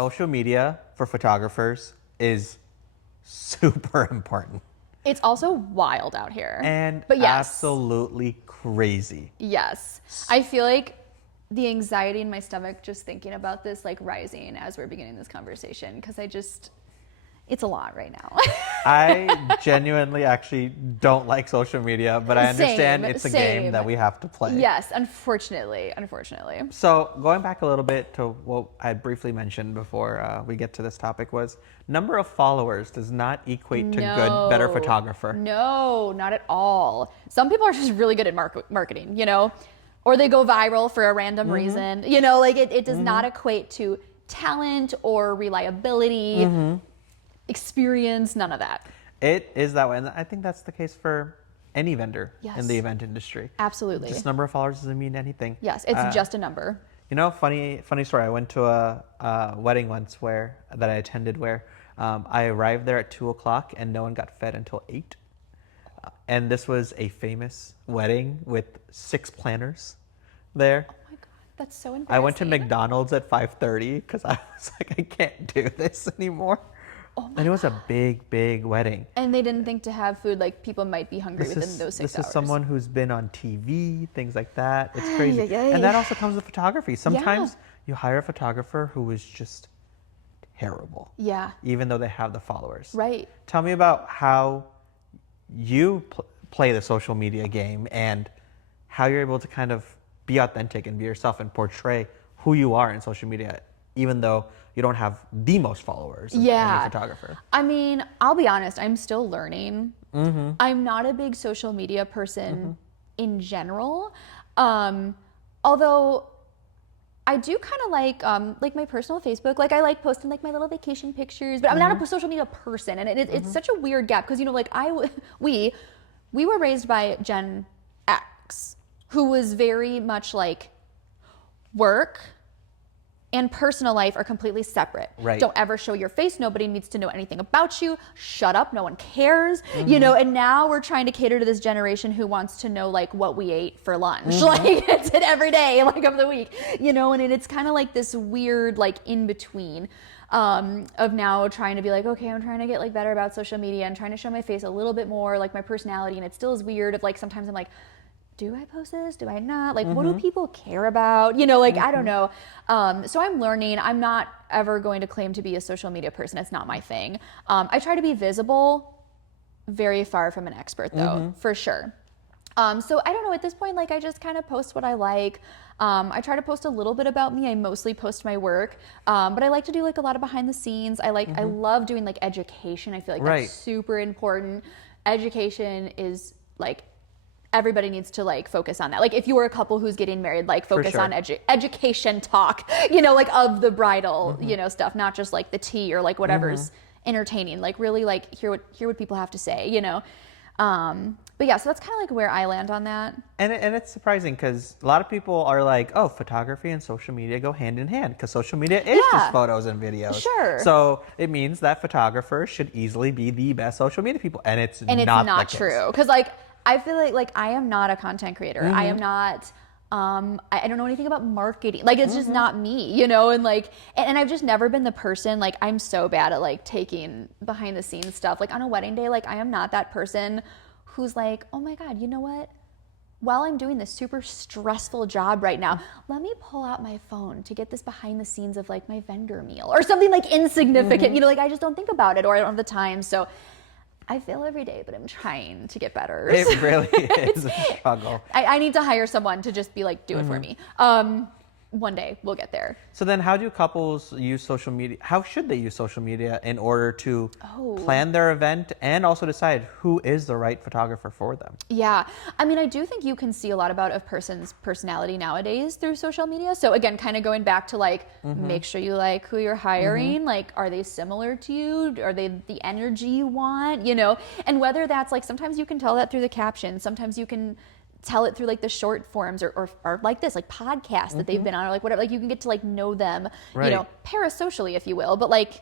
social media for photographers is super important. It's also wild out here. And but yes, absolutely crazy. Yes. I feel like the anxiety in my stomach just thinking about this like rising as we're beginning this conversation because it's a lot right now. I genuinely actually don't like social media, but I understand it's a game that we have to play. Yes, unfortunately. So going back a little bit to what I briefly mentioned before we get to this topic was number of followers does not equate to good, better photographer. No, not at all. Some people are just really good at marketing, you know, or they go viral for a random reason, you know, like it does not equate to talent or reliability. Experience, none of that. It is that way, and I think that's the case for any vendor in the event industry. Absolutely. Just number of followers doesn't mean anything. Yes, it's just a number. You know, funny story. I went to a wedding once that I attended where I arrived there at 2:00 and no one got fed until 8. And this was a famous wedding with 6 planners there. Oh my God, that's so embarrassing. I went to McDonald's at 5:30 because I was like, I can't do this anymore. And it was a big wedding. And they didn't think to have food, like people might be hungry within those 6 hours. This is someone who's been on TV, things like that. It's crazy. And that also comes with photography. Sometimes you hire a photographer who is just terrible. Yeah. Even though they have the followers. Right. Tell me about how you play the social media game and how you're able to kind of be authentic and be yourself and portray who you are in social media, even though you don't have the most followers as a photographer. I mean, I'll be honest, I'm still learning. I'm not a big social media person in general. Although I do kind of like my personal Facebook. Like I like posting like my little vacation pictures, but I'm not a social media person. And it's such a weird gap because, you know, like we were raised by Gen X, who was very much like work and personal life are completely separate. Right. Don't ever show your face. Nobody needs to know anything about you. Shut up. No one cares. You know, and now we're trying to cater to this generation who wants to know like what we ate for lunch. Like it's it every day, like of the week, you know, and it's kind of like this weird, like in between of now trying to be like, okay, I'm trying to get like better about social media and trying to show my face a little bit more, like my personality. And it still is weird of like, sometimes I'm like, do I post this? Do I not? Like, what do people care about? You know, like, I don't know. So I'm learning. I'm not ever going to claim to be a social media person. It's not my thing. I try to be visible, very far from an expert though, for sure. So I don't know, at this point, like I just kind of post what I like. I try to post a little bit about me. I mostly post my work. But I like to do like a lot of behind the scenes. I love doing like education. I feel like that's super important. Education is like, everybody needs to like focus on that. Like if you were a couple who's getting married, like focus on education talk, you know, like of the bridal, you know, stuff, not just like the tea or like whatever's entertaining, like really like hear what people have to say, you know? But yeah, so that's kind of like where I land on that. And it's surprising because a lot of people are like, oh, photography and social media go hand in hand because social media is just photos and videos. Sure. So it means that photographers should easily be the best social media people. And it's not true. Because like, I feel like I am not a content creator. I am not, I don't know anything about marketing. Like, it's just not me, you know? And like, and I've just never been the person, like, I'm so bad at like taking behind the scenes stuff. Like on a wedding day, like I am not that person who's like, oh my God, you know what? While I'm doing this super stressful job right now, let me pull out my phone to get this behind the scenes of like my vendor meal or something like insignificant. You know, like I just don't think about it or I don't have the time. So I fail every day, but I'm trying to get better. It really is a struggle. I need to hire someone to just be like, do it for me. One day we'll get there. So then how do couples use social media? How should they use social media in order to plan their event and also decide who is the right photographer for them? Yeah. I mean, I do think you can see a lot about a person's personality nowadays through social media. So again, kind of going back to like, make sure you like who you're hiring. Like, are they similar to you? Are they the energy you want? You know, and whether that's like, sometimes you can tell that through the captions. Sometimes you can tell it through like the short forms or like this, like podcasts that they've been on or like whatever, like you can get to like know them, you know, parasocially, if you will, but like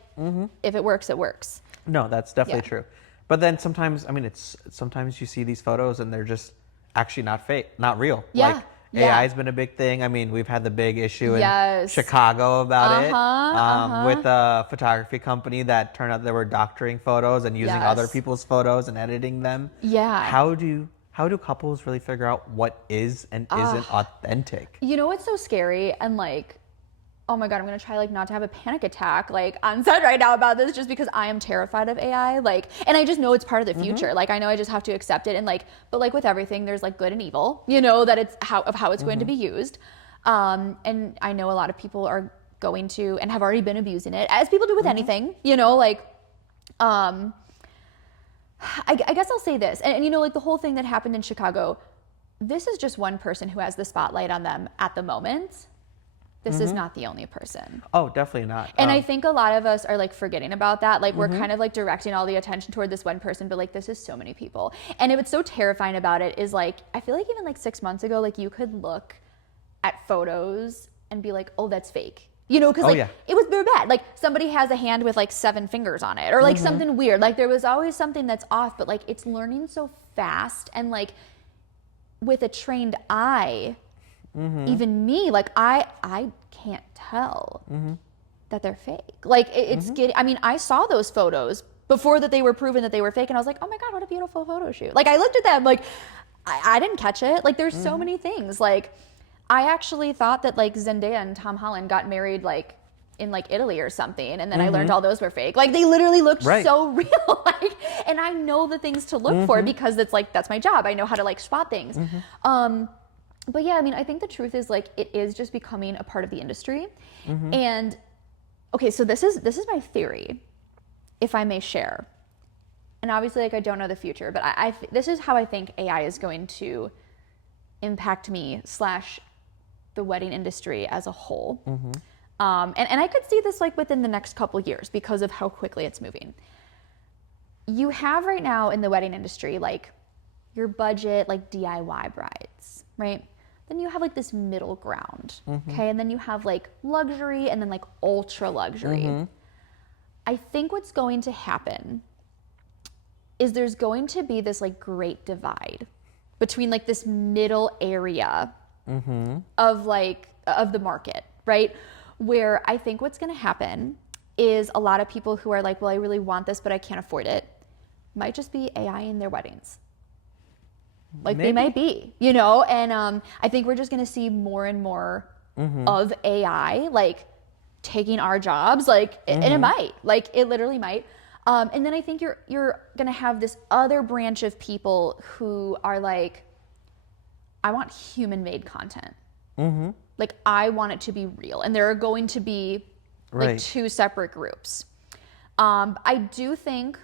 if it works, it works. No, that's definitely true. But then sometimes, I mean, sometimes you see these photos and they're just actually not fake, not real. Yeah. Like Yeah. AI has been a big thing. I mean, we've had the big issue in Yes. Chicago about it Uh-huh. with a photography company that turned out they were doctoring photos and using other Yes. people's photos and editing them. Yeah. How do couples really figure out what is and isn't authentic? You know what's so scary? And like, oh my God, I'm gonna try like not to have a panic attack like on set right now about this just because I am terrified of AI. Like, and I just know it's part of the future. Like, I know I just have to accept it. And like, but like with everything, there's like good and evil, you know, that it's how it's going to be used. And I know a lot of people are going to and have already been abusing it, as people do with anything, you know, like, I guess I'll say this, and you know, like the whole thing that happened in Chicago, this is just one person who has the spotlight on them at the moment. This is not the only person. Oh, definitely not. And I think a lot of us are like forgetting about that. Like we're kind of like directing all the attention toward this one person, but like this is so many people. And what's so terrifying about it is like, I feel like even like 6 months ago, like you could look at photos and be like, oh, that's fake. You know, because like it was very bad. Like somebody has a hand with like 7 fingers on it or like something weird. Like there was always something that's off, but like it's learning so fast. And like with a trained eye, even me, like I can't tell that they're fake. Like it's getting, I mean, I saw those photos before that they were proven that they were fake. And I was like, oh my God, what a beautiful photo shoot. Like I looked at them, like I didn't catch it. Like there's so many things. Like I actually thought that like Zendaya and Tom Holland got married like in like Italy or something. And then I learned all those were fake. Like they literally looked so real. Like, and I know the things to look for because it's like, that's my job. I know how to like spot things. But yeah, I mean, I think the truth is like, it is just becoming a part of the industry. And okay, so this is my theory, if I may share. And obviously like I don't know the future, but this is how I think AI is going to impact me / the wedding industry as a whole. And I could see this like within the next couple years because of how quickly it's moving. You have right now in the wedding industry, like your budget, like DIY brides, right? Then you have like this middle ground, okay? And then you have like luxury and then like ultra luxury. I think what's going to happen is there's going to be this like great divide between like this middle area of the market, right? Where I think what's going to happen is a lot of people who are like, well, I really want this, but I can't afford it, might just be AI in their weddings. Like they might be, you know? And I think we're just going to see more and more of AI, like taking our jobs, like, and it might, like it literally might. And then I think you're going to have this other branch of people who are like, I want human-made content. Like I want it to be real. And there are going to be like 2 separate groups. I do think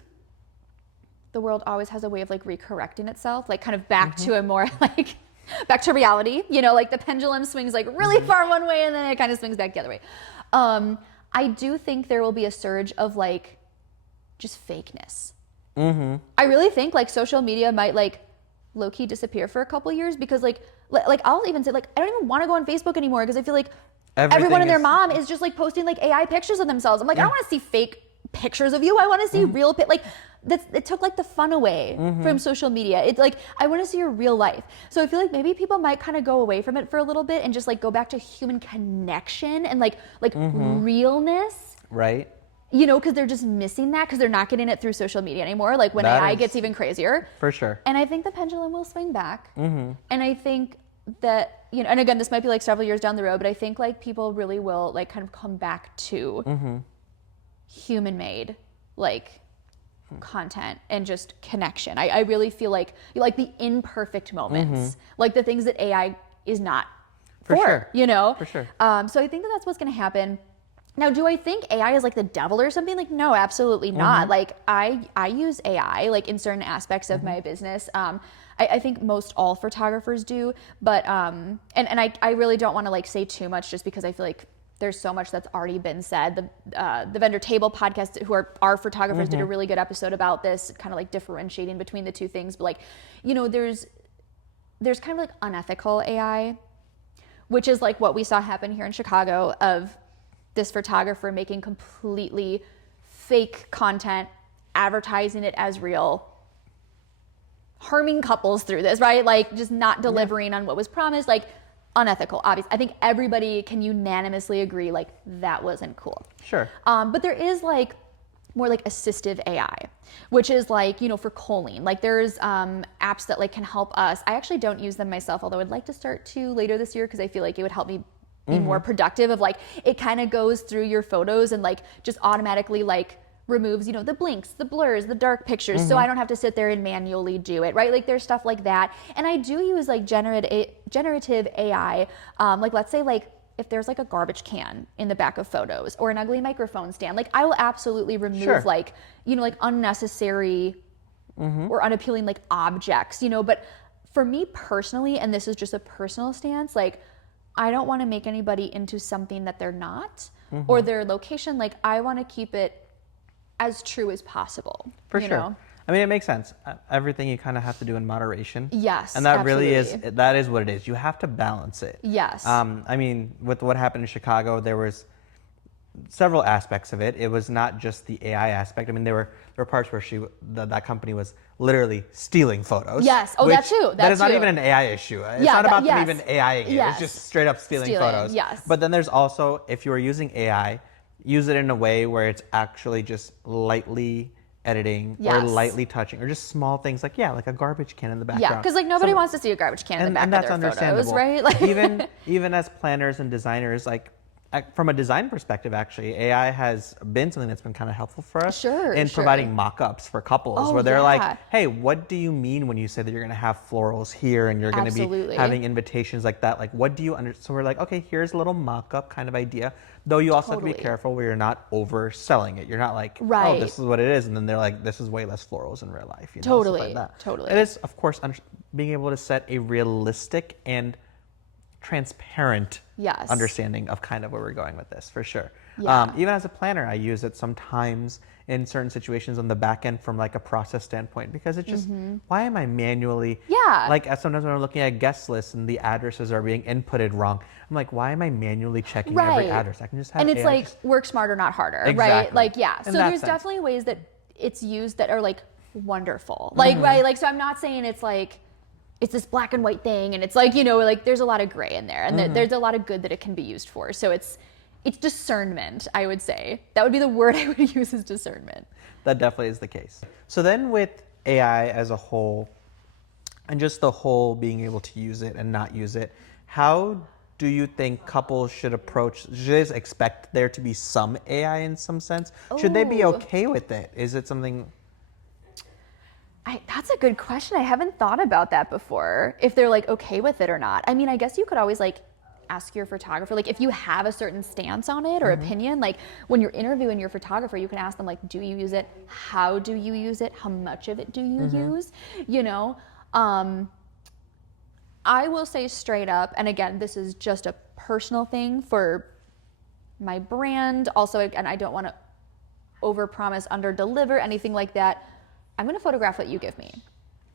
the world always has a way of like recorrecting itself, like kind of back to a more like back to reality, you know, like the pendulum swings like really far one way and then it kind of swings back the other way. I do think there will be a surge of like just fakeness. I really think like social media might like low-key disappear for a couple years because like I'll even say like I don't even want to go on Facebook anymore because I feel like everyone and their mom is just like posting like AI pictures of themselves. I'm like, I don't want to see fake pictures of you. I want to see real like it took like the fun away from social media. It's like I want to see your real life. So I feel like maybe people might kind of go away from it for a little bit and just like go back to human connection and like realness. Right. You know, because they're just missing that because they're not getting it through social media anymore. Like when AI gets even crazier. For sure. And I think the pendulum will swing back. And I think that, you know, and again, this might be like several years down the road, but I think like people really will like kind of come back to human made like content and just connection. I really feel like the imperfect moments, like the things that AI is not for sure. You know? For sure. So I think that that's what's going to happen. Now, do I think AI is like the devil or something? Like, no, absolutely not. Like I use AI like in certain aspects of my business. I think most all photographers do, but and I really don't want to like say too much just because I feel like there's so much that's already been said. The Vendor Table podcast, who are our photographers, did a really good episode about this, kind of like differentiating between the two things. But like, you know, there's kind of like unethical AI, which is like what we saw happen here in Chicago of this photographer making completely fake content, advertising it as real, harming couples through this, right? Like just not delivering on what was promised. Like unethical, obvious. I think everybody can unanimously agree like that wasn't cool. Sure. But there is like more like assistive AI, which is like, you know, for choline. Like there's apps that like can help us. I actually don't use them myself, although I'd like to start to later this year because I feel like it would help me be more productive. Of like, it kind of goes through your photos and like just automatically like removes, you know, the blinks, the blurs, the dark pictures, so I don't have to sit there and manually do it, right? Like there's stuff like that. And I do use like generative AI, like let's say like if there's like a garbage can in the back of photos or an ugly microphone stand, like I will absolutely remove like, you know, like unnecessary or unappealing like objects, you know. But for me personally, and this is just a personal stance, like I don't want to make anybody into something that they're not or their location. Like I want to keep it as true as possible. For you sure. know? I mean, it makes sense. Everything you kind of have to do in moderation. Yes, and that absolutely. really is, that is what it is. You have to balance it. Yes. I mean, with what happened in Chicago, there was several aspects of it. It was not just the AI aspect. I mean, there were parts where that company was literally stealing photos. Yes. Oh, that too. That is not too. even an AI issue. It's Yeah, not about yes. them even AIing it. Yes. It's just straight up stealing photos. Yes. But then there's also, if you are using AI, use it in a way where it's actually just lightly editing or lightly touching or just small things like like a garbage can in the background. Yeah, because like nobody wants to see a garbage can in the back and that's of their understandable. photos, right? Like even as planners and designers, like from a design perspective, actually, AI has been something that's been kind of helpful for us in providing mock-ups for couples where they're like, hey, what do you mean when you say that you're going to have florals here and you're going to be having invitations like that? Like, what do you So we're like, okay, here's a little mock-up kind of idea. Though you also have to be careful where you're not overselling it. You're not like, oh, this is what it is. And then they're like, this is way less florals in real life. You know, stuff like that. Totally. It is, of course, being able to set a realistic and transparent understanding of kind of where we're going with this, for sure. Even as a planner, I use it sometimes in certain situations on the back end from like a process standpoint, because it's just, why am I manually, like sometimes when I'm looking at guest lists and the addresses are being inputted wrong, I'm like, why am I manually checking every address? I can just have And it's AI like work smarter, not harder, right? Like, so there's definitely ways that it's used that are like wonderful. Like, right? Like, so I'm not saying it's like, it's this black and white thing and it's like, you know, like there's a lot of gray in there and there's a lot of good that it can be used for. So it's discernment, I would say. That would be the word I would use, is discernment. That definitely is the case. So then with AI as a whole and just the whole being able to use it and not use it, how do you think couples should they expect there to be some AI in some sense? Should they be okay with it? Is it something... That's a good question. I haven't thought about that before, if they're like okay with it or not. I mean, I guess you could always like ask your photographer, like if you have a certain stance on it or opinion, like when you're interviewing your photographer, you can ask them like, do you use it? How do you use it? How much of it do you use? You know, I will say straight up, and again, this is just a personal thing for my brand. Also, and I don't want to overpromise, underdeliver, anything like that. I'm going to photograph what you give me.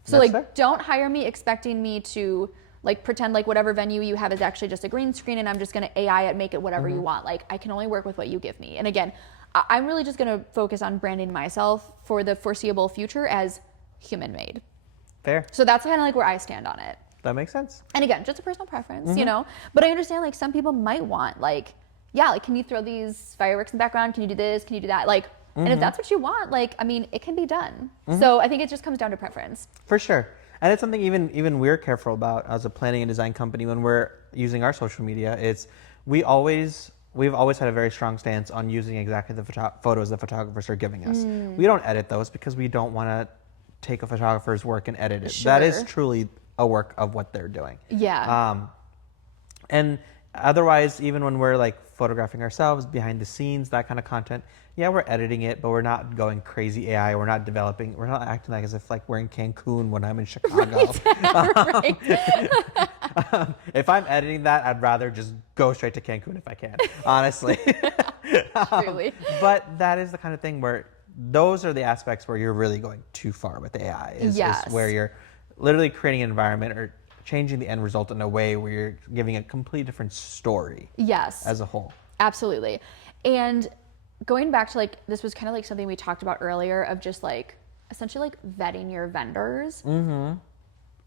So like, don't hire me expecting me to like pretend like whatever venue you have is actually just a green screen and I'm just going to AI it, make it whatever you want. Like I can only work with what you give me. And again, I'm really just going to focus on branding myself for the foreseeable future as human made. Fair. So that's kind of like where I stand on it. That makes sense. And again, just a personal preference, you know, but I understand like some people might want like, like, can you throw these fireworks in the background? Can you do this? Can you do that? Like, and if that's what you want, like, I mean, it can be done. So I think it just comes down to preference. For sure. And it's something even we're careful about as a planning and design company when we're using our social media. We've always had a very strong stance on using exactly the photos the photographers are giving us. We don't edit those because we don't want to take a photographer's work and edit it. That is truly a work of what they're doing. And otherwise, even when we're like photographing ourselves behind the scenes, that kind of content, we're editing it, but we're not going crazy AI. We're not acting like as if like we're in Cancun when I'm in Chicago. If I'm editing that, I'd rather just go straight to Cancun if I can, honestly. But that is the kind of thing where those are the aspects where you're really going too far with AI, is where you're literally creating an environment or changing the end result in a way where you're giving a completely different story as a whole. Absolutely. And going back to like, this was kind of like something we talked about earlier of just like essentially like vetting your vendors.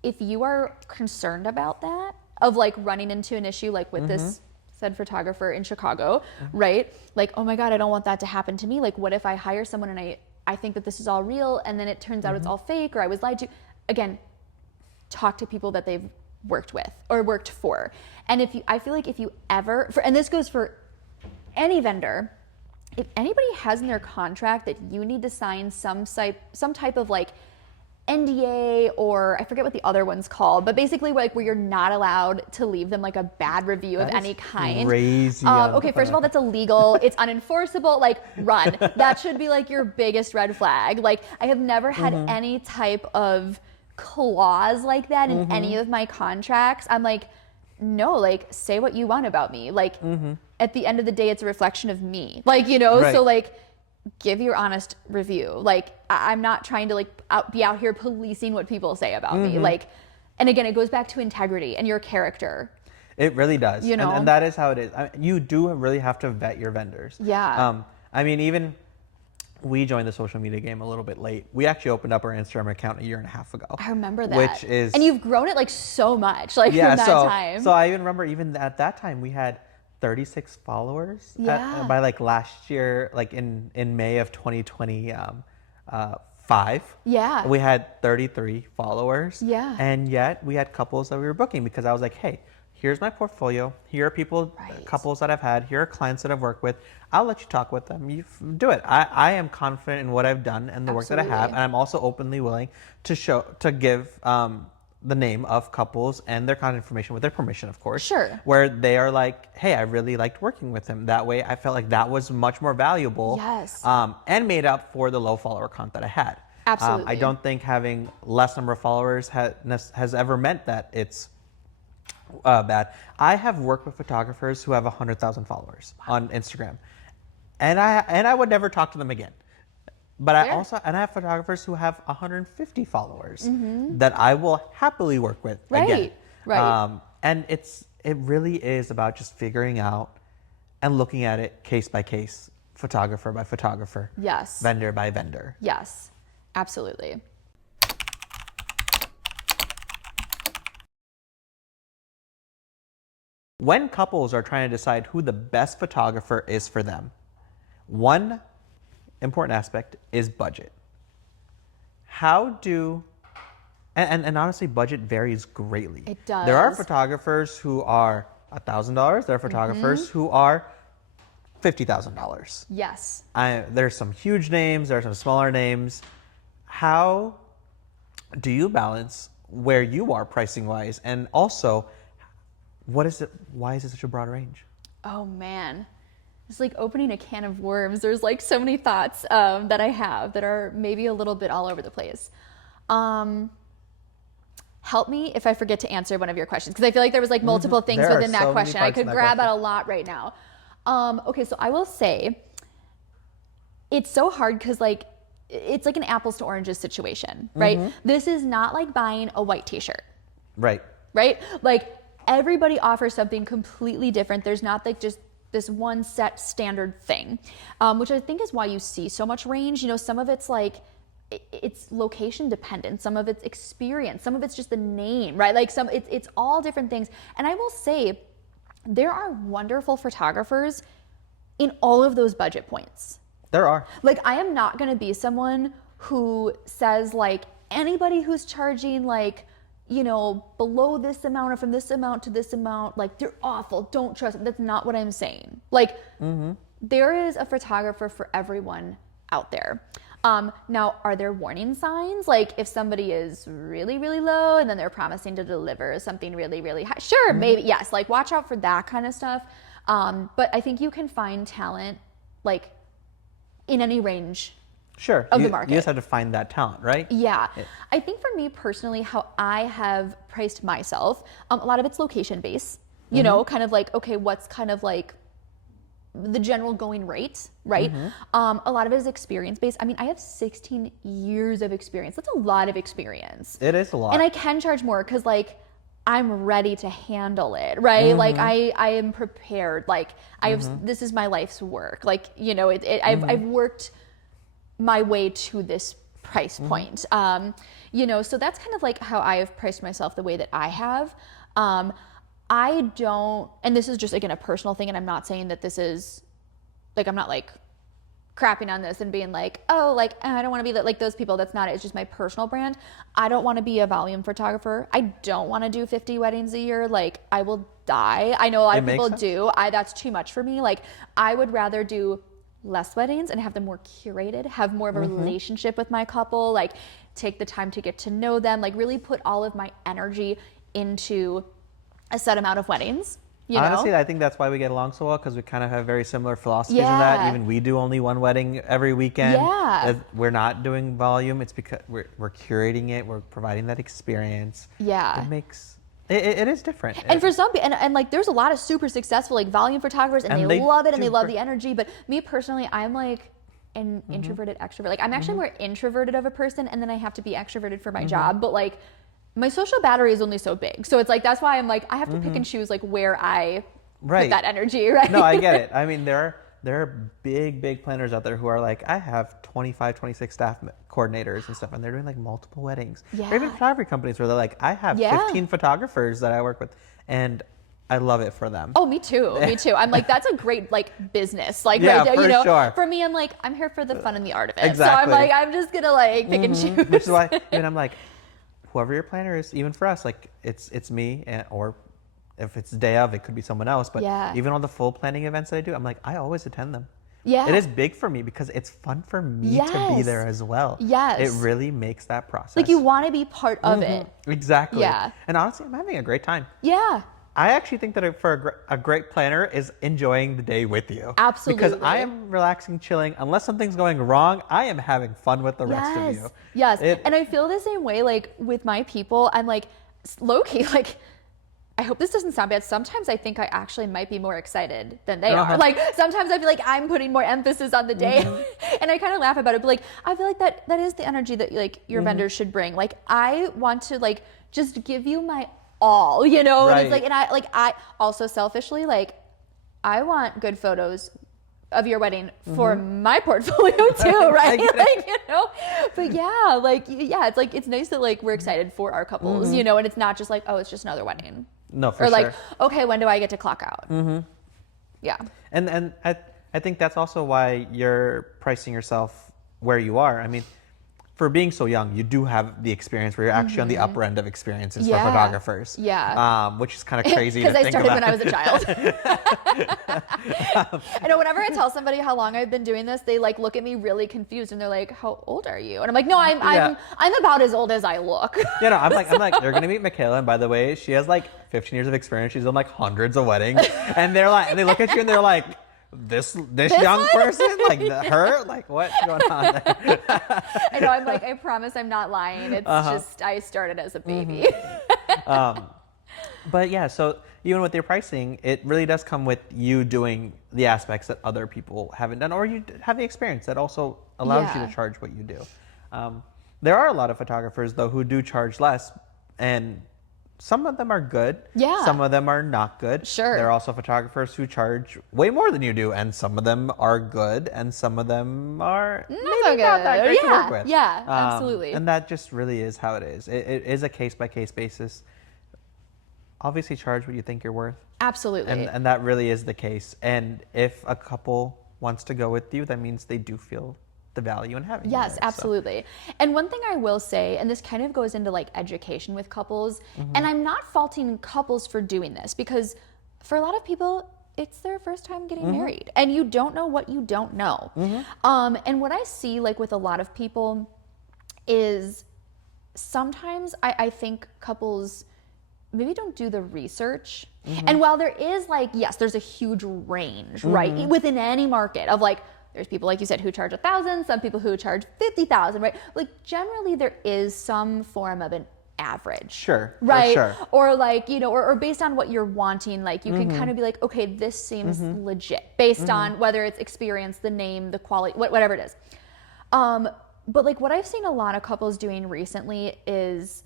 If you are concerned about that, of like running into an issue like with this said photographer in Chicago, right? Like, oh my God, I don't want that to happen to me. Like, what if I hire someone and I think that this is all real and then it turns out it's all fake or I was lied to? Again, talk to people that they've worked with or worked for. And I feel like if you ever, and this goes for any vendor, if anybody has in their contract that you need to sign some type of like NDA, or I forget what the other one's called, but basically like where you're not allowed to leave them like a bad review of any kind. Crazy. Okay, first of all, that's illegal. It's unenforceable. Like, run. That should be like your biggest red flag. Like, I have never had any type of clause like that in any of my contracts. I'm like, no, like, say what you want about me. Like, at the end of the day, it's a reflection of me. Like, you know, so like, give your honest review. Like, I'm not trying to like be out here policing what people say about me. Like, and again, it goes back to integrity and your character. It really does. You know? And that is how it is. You do really have to vet your vendors. Yeah. I mean, even we joined the social media game a little bit late. We actually opened up our Instagram account a year and a half ago. I remember that. Which is... And you've grown it like so much, like from that time. So I even remember even at that time we had 36 followers by like last year, like in May of 2025. Yeah. We had 33 followers. Yeah. And yet we had couples that we were booking because I was like, hey, here's my portfolio. Here are people, couples that I've had. Here are clients that I've worked with. I'll let you talk with them. You do it. I am confident in what I've done and the work that I have. And I'm also openly willing to give the name of couples and their contact information with their permission, of course. Sure. Where they are like, hey, I really liked working with him. That way I felt like that was much more valuable. Yes. And made up for the low follower count that I had. Absolutely. I don't think having less number of followers has ever meant that it's bad. I have worked with photographers who have 100,000 followers on Instagram. And I would never talk to them again. But I have photographers who have 150 followers that I will happily work with again. Right. And it really is about just figuring out and looking at it case by case, photographer by photographer. Yes. Vendor by vendor. Yes, absolutely. When couples are trying to decide who the best photographer is for them, one important aspect is budget. And honestly, budget varies greatly. It does. There are photographers who are $1,000. There are photographers who are $50,000. Yes. There's some huge names. There are some smaller names. How do you balance where you are pricing wise, and also why is it such a broad range? Oh man. It's like opening a can of worms. There's like so many thoughts that I have that are maybe a little bit all over the place. Help me if I forget to answer one of your questions, because I feel like there was like multiple things within that question. I could grab at a lot right now. Okay, so I will say it's so hard because like it's like an apples to oranges situation, right? This is not like buying a white t-shirt. Right. Right? Like everybody offers something completely different. There's not like just this one set standard thing, which I think is why you see so much range. You know, some of it's like, it's location dependent, some of it's experience, some of it's just the name, right? Like it's all different things. And I will say, there are wonderful photographers in all of those budget points. There are. Like, I am not gonna be someone who says like, anybody who's charging like, you know, below this amount or from this amount to this amount, like they're awful, don't trust them. That's not what I'm saying. Like, there is a photographer for everyone out there. Now, are there warning signs? Like if somebody is really, really low and then they're promising to deliver something really, really high, sure, maybe, yes, like watch out for that kind of stuff. But I think you can find talent like in any range of the market. You just have to find that talent, right? Yeah. I think for me personally, how I have priced myself, a lot of it's location based, you know, kind of like, okay, what's kind of like the general going rate, right? A lot of it is experience based. I mean, I have 16 years of experience. That's a lot of experience. It is a lot. And I can charge more because like I'm ready to handle it, right? Like I am prepared. Like this is my life's work. Like, you know, I've worked my way to this price point. You know, so that's kind of like how I have priced myself the way that I have. I don't, and this is just again a personal thing, and I'm not saying that this is like, I'm not like crapping on this and being like, oh, like I don't want to be like those people. That's not it. It's just my personal brand. I don't want to be a volume photographer. I don't want to do 50 weddings a year. Like I will die. I know a lot of people do. That's too much for me. Like I would rather do less weddings and have them more curated, have more of a relationship with my couple, like take the time to get to know them, like really put all of my energy into a set amount of weddings. You know? Honestly, I think that's why we get along so well, because we kind of have very similar philosophies in that. Even we do only one wedding every weekend. Yeah. We're not doing volume. It's because we're curating it. We're providing that experience. Yeah. It makes it is different. And for some people, and like there's a lot of super successful like volume photographers, and they love it and they love the energy. But me personally, I'm like an introverted extrovert. Like I'm actually more introverted of a person, and then I have to be extroverted for my job. But like my social battery is only so big. So it's like, that's why I'm like, I have to pick and choose like where I put that energy, right? No, I get it. I mean, there are big planners out there who are like, I have 25, 26 staff coordinators and stuff, and they're doing like multiple weddings. Yeah. Or even photography companies where they're like, I have 15 photographers that I work with, and I love it for them. Oh, me too. Me too. I'm like, that's a great like business. Like, yeah, right, for you know, sure. For me, I'm like, I'm here for the fun and the art of it. Exactly. So I'm like, I'm just gonna like pick and choose. Which is why, and I'm like, whoever your planner is, even for us, like it's me, or if it's day of, it could be someone else. But even on the full planning events that I do, I'm like, I always attend them. Yeah. It is big for me because it's fun for me to be there as well. Yes. It really makes that process. Like you want to be part of it. Exactly. Yeah. And honestly, I'm having a great time. Yeah. I actually think that for a great planner is enjoying the day with you. Absolutely. Because I am relaxing, chilling. Unless something's going wrong, I am having fun with the rest of you. Yes. And I feel the same way, like with my people. I'm like low key, like, I hope this doesn't sound bad. Sometimes I think I actually might be more excited than they are. Like sometimes I feel like I'm putting more emphasis on the day, and I kind of laugh about it. But like I feel like that is the energy that like your vendors should bring. Like I want to like just give you my all, you know. And it's like, and I also selfishly like I want good photos of your wedding for my portfolio too, right? Like, you know, but yeah, like, yeah, it's like, it's nice that like we're excited for our couples, you know, and it's not just like, oh, it's just another wedding. No, for or sure. like, okay, when do I get to clock out? Yeah. And I think that's also why you're pricing yourself where you are. I mean, for being so young, you do have the experience where you're actually on the upper end of experiences for photographers. Yeah. Which is kind of crazy to think about. Because I started when I was a child. I know whenever I tell somebody how long I've been doing this, they like look at me really confused and they're like, "How old are you?" And I'm like, "No, I'm about as old as I look." You know, I'm like, they're gonna meet Mikayla, and by the way, she has like 15 years of experience. She's done like hundreds of weddings, and they're like, they look at you and they're like, this young person, like her, like what's going on there? I know. I'm like, I promise, I'm not lying. It's just I started as a baby. But yeah, so even with your pricing, it really does come with you doing the aspects that other people haven't done, or you have the experience that also allows you to charge what you do. There are a lot of photographers though who do charge less, and some of them are good. Yeah. Some of them are not good. Sure. There are also photographers who charge way more than you do, and some of them are good, and some of them are maybe not that great to work with. Yeah, absolutely. And that just really is how it is. It is a case-by-case basis. Obviously, charge what you think you're worth. Absolutely. And that really is the case. And if a couple wants to go with you, that means they do feel the value in having you Yes, there, absolutely. So. And one thing I will say, and this kind of goes into like education with couples, and I'm not faulting couples for doing this, because for a lot of people, it's their first time getting married, and you don't know what you don't know. And what I see like with a lot of people is sometimes I think couples maybe don't do the research. And while there is like, yes, there's a huge range, right? Within any market of like, there's people, like you said, who charge 1,000, some people who charge 50,000, right? Like generally there is some form of an average. Sure. Right. Sure. Or like, you know, or based on what you're wanting, like you can kind of be like, okay, this seems legit based on whether it's experience, the name, the quality, whatever it is. But like what I've seen a lot of couples doing recently is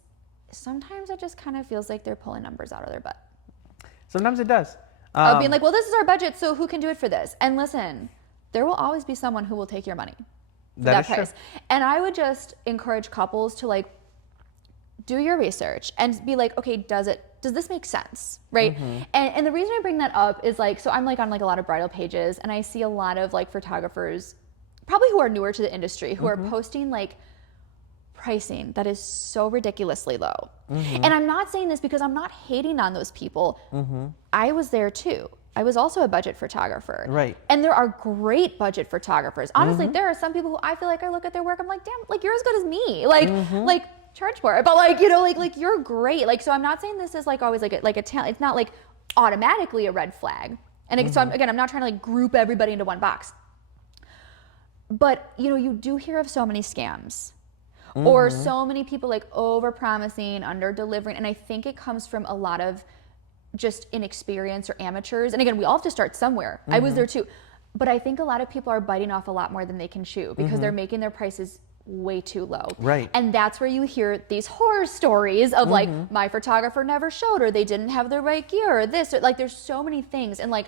sometimes it just kind of feels like they're pulling numbers out of their butt. Sometimes it does. Of being like, well, this is our budget, so who can do it for this? And listen, there will always be someone who will take your money for that price. True. And I would just encourage couples to like do your research and be like, okay, does it does this make sense? Right. And the reason I bring that up is like, so I'm like on like a lot of bridal pages, and I see a lot of like photographers probably who are newer to the industry who are posting like pricing that is so ridiculously low. And I'm not saying this because I'm not hating on those people. I was there too. I was also a budget photographer. Right. And there are great budget photographers. Honestly, there are some people who I feel like I look at their work, I'm like, damn, like you're as good as me. Like charge for it. But like, you know, like you're great. Like, so I'm not saying this is like always like a talent. It's not like automatically a red flag. And so I'm not trying to like group everybody into one box. But, you know, you do hear of so many scams or so many people like over promising, under delivering. And I think it comes from a lot of just inexperience or amateurs. And again, we all have to start somewhere. I was there too. But I think a lot of people are biting off a lot more than they can chew because they're making their prices way too low. Right. And that's where you hear these horror stories of like, my photographer never showed, or they didn't have the right gear, or this, or like there's so many things. And like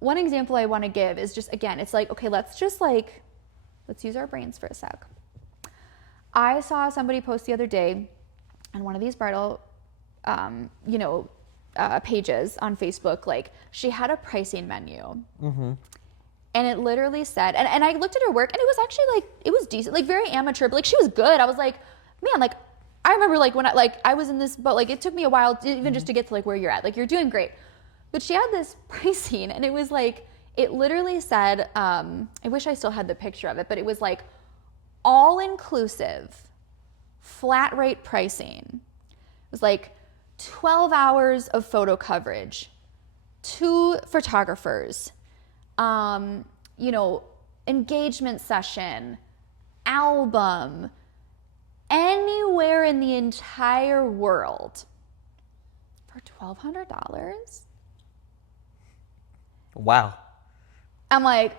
one example I want to give is just, again, it's like, okay, let's use our brains for a sec. I saw somebody post the other day on one of these bridal, pages on Facebook, like she had a pricing menu. And it literally said, and I looked at her work and it was actually like, it was decent, like very amateur, but like she was good. I was like, man, like I remember like when I was in this, but like it took me a while even just to get to like where you're at, like you're doing great. But she had this pricing and it was like, it literally said, I wish I still had the picture of it, but it was like all inclusive, flat rate pricing. It was like 12 hours of photo coverage, 2 photographers, engagement session, album, anywhere in the entire world for $1,200. Wow. I'm like,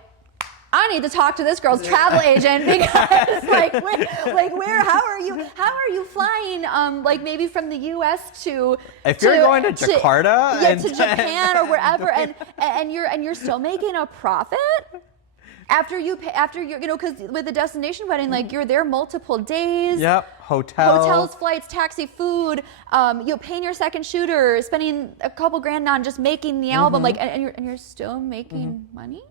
I need to talk to this girl's travel agent because how are you flying like maybe from the US to you're going to Jakarta to Japan or wherever and you're still making a profit after you're because with the destination wedding, like you're there multiple days. Yep. Hotels, flights, taxi, food, you're paying your second shooter, spending a couple grand on just making the album, like and you're still making money.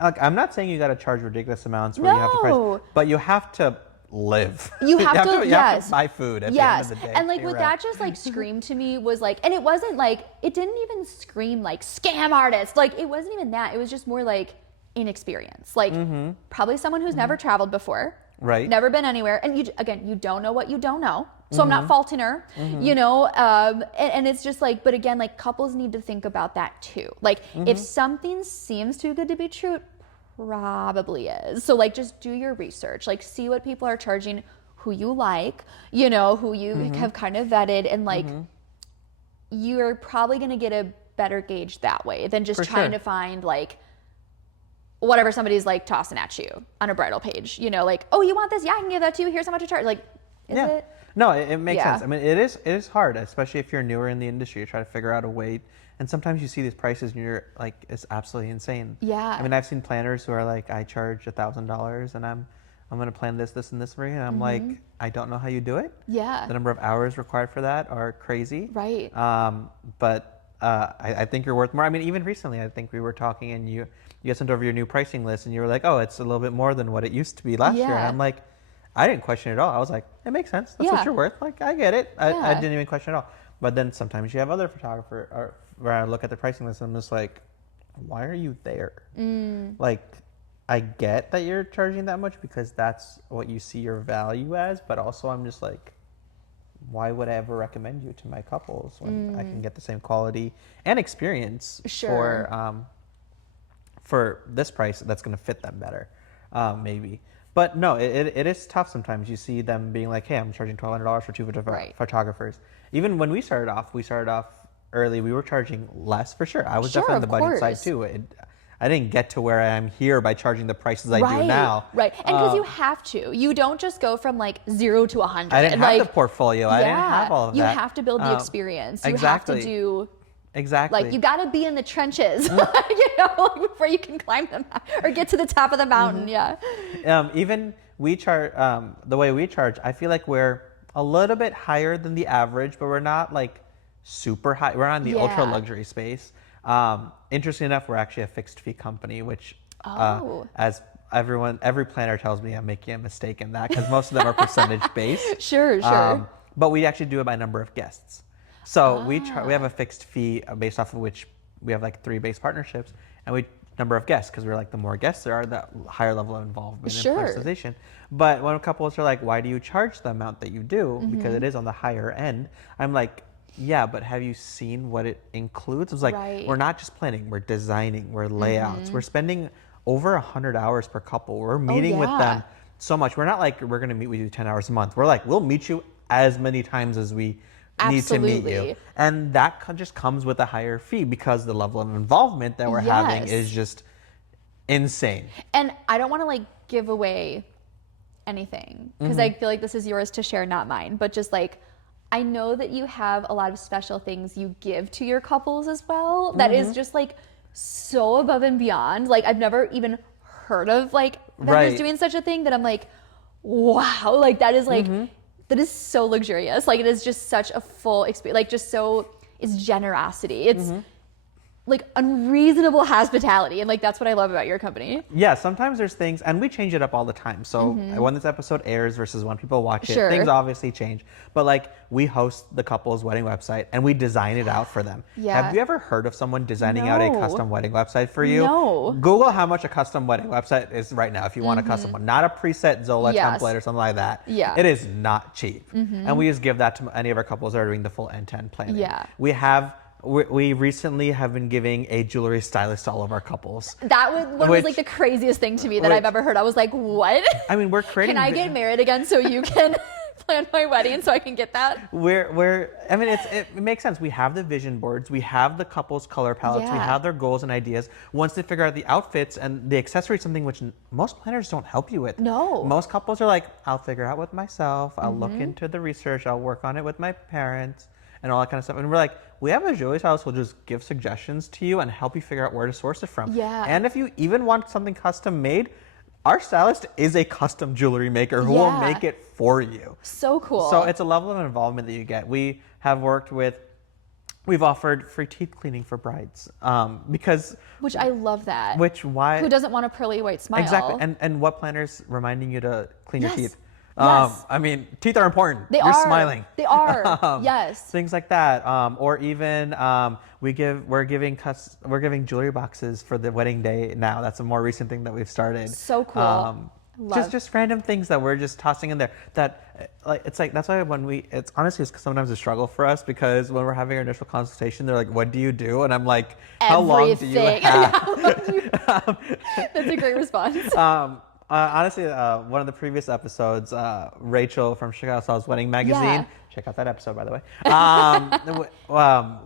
Like, I'm not saying you got to charge ridiculous amounts where you have to price, but you have to live. You have to buy food at the end of the day. And like what that just like screamed to me was like, and it wasn't like, it didn't even scream like scam artist. Like it wasn't even that. It was just more like inexperience. Like probably someone who's never traveled before. Right. Never been anywhere. And you don't know what you don't know. So I'm not faulting her, and it's just like, but again, like couples need to think about that too. Like if something seems too good to be true, it probably is. So like just do your research, like see what people are charging, who you like, who you have kind of vetted, and like you're probably going to get a better gauge that way than just trying to find like whatever somebody's like tossing at you on a bridal page, like, oh, you want this? Yeah, I can give that to you. Here's how much to charge. Like, is it? No, it makes sense. I mean, it is hard, especially if you're newer in the industry. You try to figure out a way, and sometimes you see these prices and you're like, it's absolutely insane. Yeah. I mean, I've seen planners who are like, I charge $1,000 and I'm going to plan this, and this for you. And I'm like, I don't know how you do it. Yeah. The number of hours required for that are crazy. Right. But I think you're worth more. I mean, even recently, I think we were talking and you sent over your new pricing list and you were like, oh, it's a little bit more than what it used to be last year. And I'm like, I didn't question it at all. I was like, it makes sense. That's what you're worth. Like, I get it. I didn't even question it at all. But then sometimes you have other photographers where I look at the pricing list and I'm just like, why are you there? Like, I get that you're charging that much because that's what you see your value as. But also I'm just like, why would I ever recommend you to my couples when I can get the same quality and experience for this price that's going to fit them better, maybe. But no, it is tough sometimes. You see them being like, hey, I'm charging $1,200 for 2 photographers. Even when we started off early, we were charging less for sure. I was definitely on the budget side too. I didn't get to where I am here by charging the prices I do now. Right, and because you have to. You don't just go from like 0 to 100. I didn't have the portfolio. I didn't have all of that. You have to build the experience. You have to do... Exactly. Like you got to be in the trenches, before you can climb them or get to the top of the mountain. Even we charge, the way we charge, I feel like we're a little bit higher than the average, but we're not like super high. We're on the ultra Yeah. luxury space. Interesting enough, we're actually a fixed fee company, which as every planner tells me I'm making a mistake in that because most of them are percentage based. Sure. But we actually do it by number of guests. So we have a fixed fee based off of which we have like 3 base partnerships, and we number of guests because we're like the more guests there are, the higher level of involvement Sure. and personalization. But when couples are like, why do you charge the amount that you do? Because it is on the higher end. I'm like, yeah, but have you seen what it includes? It's like, Right. we're not just planning, we're designing, we're layouts, we're spending over 100 hours per couple. We're meeting with yeah. them so much. We're not like, we're going to meet with you 10 hours a month. We're like, we'll meet you as many times as we need to meet you. Absolutely. And that just comes with a higher fee because the level of involvement that we're having Yes. is just insane. And I don't want to like give away anything because I feel like this is yours to share, not mine. But just like, I know that you have a lot of special things you give to your couples as well. That is just like so above and beyond. Like I've never even heard of like vendors Right. doing such a thing that I'm like, wow, like that is like, that is so luxurious. Like it is just such a full experience. Like just so, it's generosity. It's like unreasonable hospitality. And like, that's what I love about your company. Yeah, sometimes there's things, and we change it up all the time. So when this episode airs versus when people watch it, Sure. things obviously change. But like, we host the couple's wedding website and we design it out for them. Yeah. Have you ever heard of someone designing out a No. custom wedding website for you? No. Google how much a custom wedding website is right now if you want a custom one. Not a preset Zola Yes. template or something like that. Yeah. It is not cheap. And we just give that to any of our couples that are doing the full end-to-end planning. Yeah. We recently have been giving a jewelry stylist to all of our couples. That was Which- like the craziest thing to me that I've which- ever heard. I was like, what? I mean, we're creating. Can I get married again so you can plan my wedding so I can get that? I mean, it makes sense. We have the vision boards, we have the couples color palettes, we Yeah. have their goals and ideas. Once they figure out the outfits and the accessories, something which most planners don't help you with. No. Most couples are like, I'll figure out with myself. I'll look into the research. I'll work on it with my parents and all that kind of stuff. And we're like, we have a jewelry stylist who'll just give suggestions to you and help you figure out where to source it from. Yeah. And if you even want something custom made, our stylist is a custom jewelry maker who will Yeah. make it for you. So cool. So it's a level of involvement that you get. We've offered free teeth cleaning for brides because Which I love that. why Who doesn't want a pearly white smile? exactly and what planners reminding you to clean Yes. your teeth. Yes. I mean, teeth are important. They You're are. smiling. They are. Yes. Things like that, or even we're giving jewelry boxes for the wedding day now. That's a more recent thing that we've started. So cool. Love. Just random things that we're just tossing in there. That like it's like that's why it's honestly it's sometimes a struggle for us because when we're having our initial consultation, they're like, "What do you do?" And I'm like, "How long do you Everything. have?" That's a great response. Honestly, one of the previous episodes, Rachel from Chicago Styl's Wedding Magazine. Yeah. Check out that episode, by the way.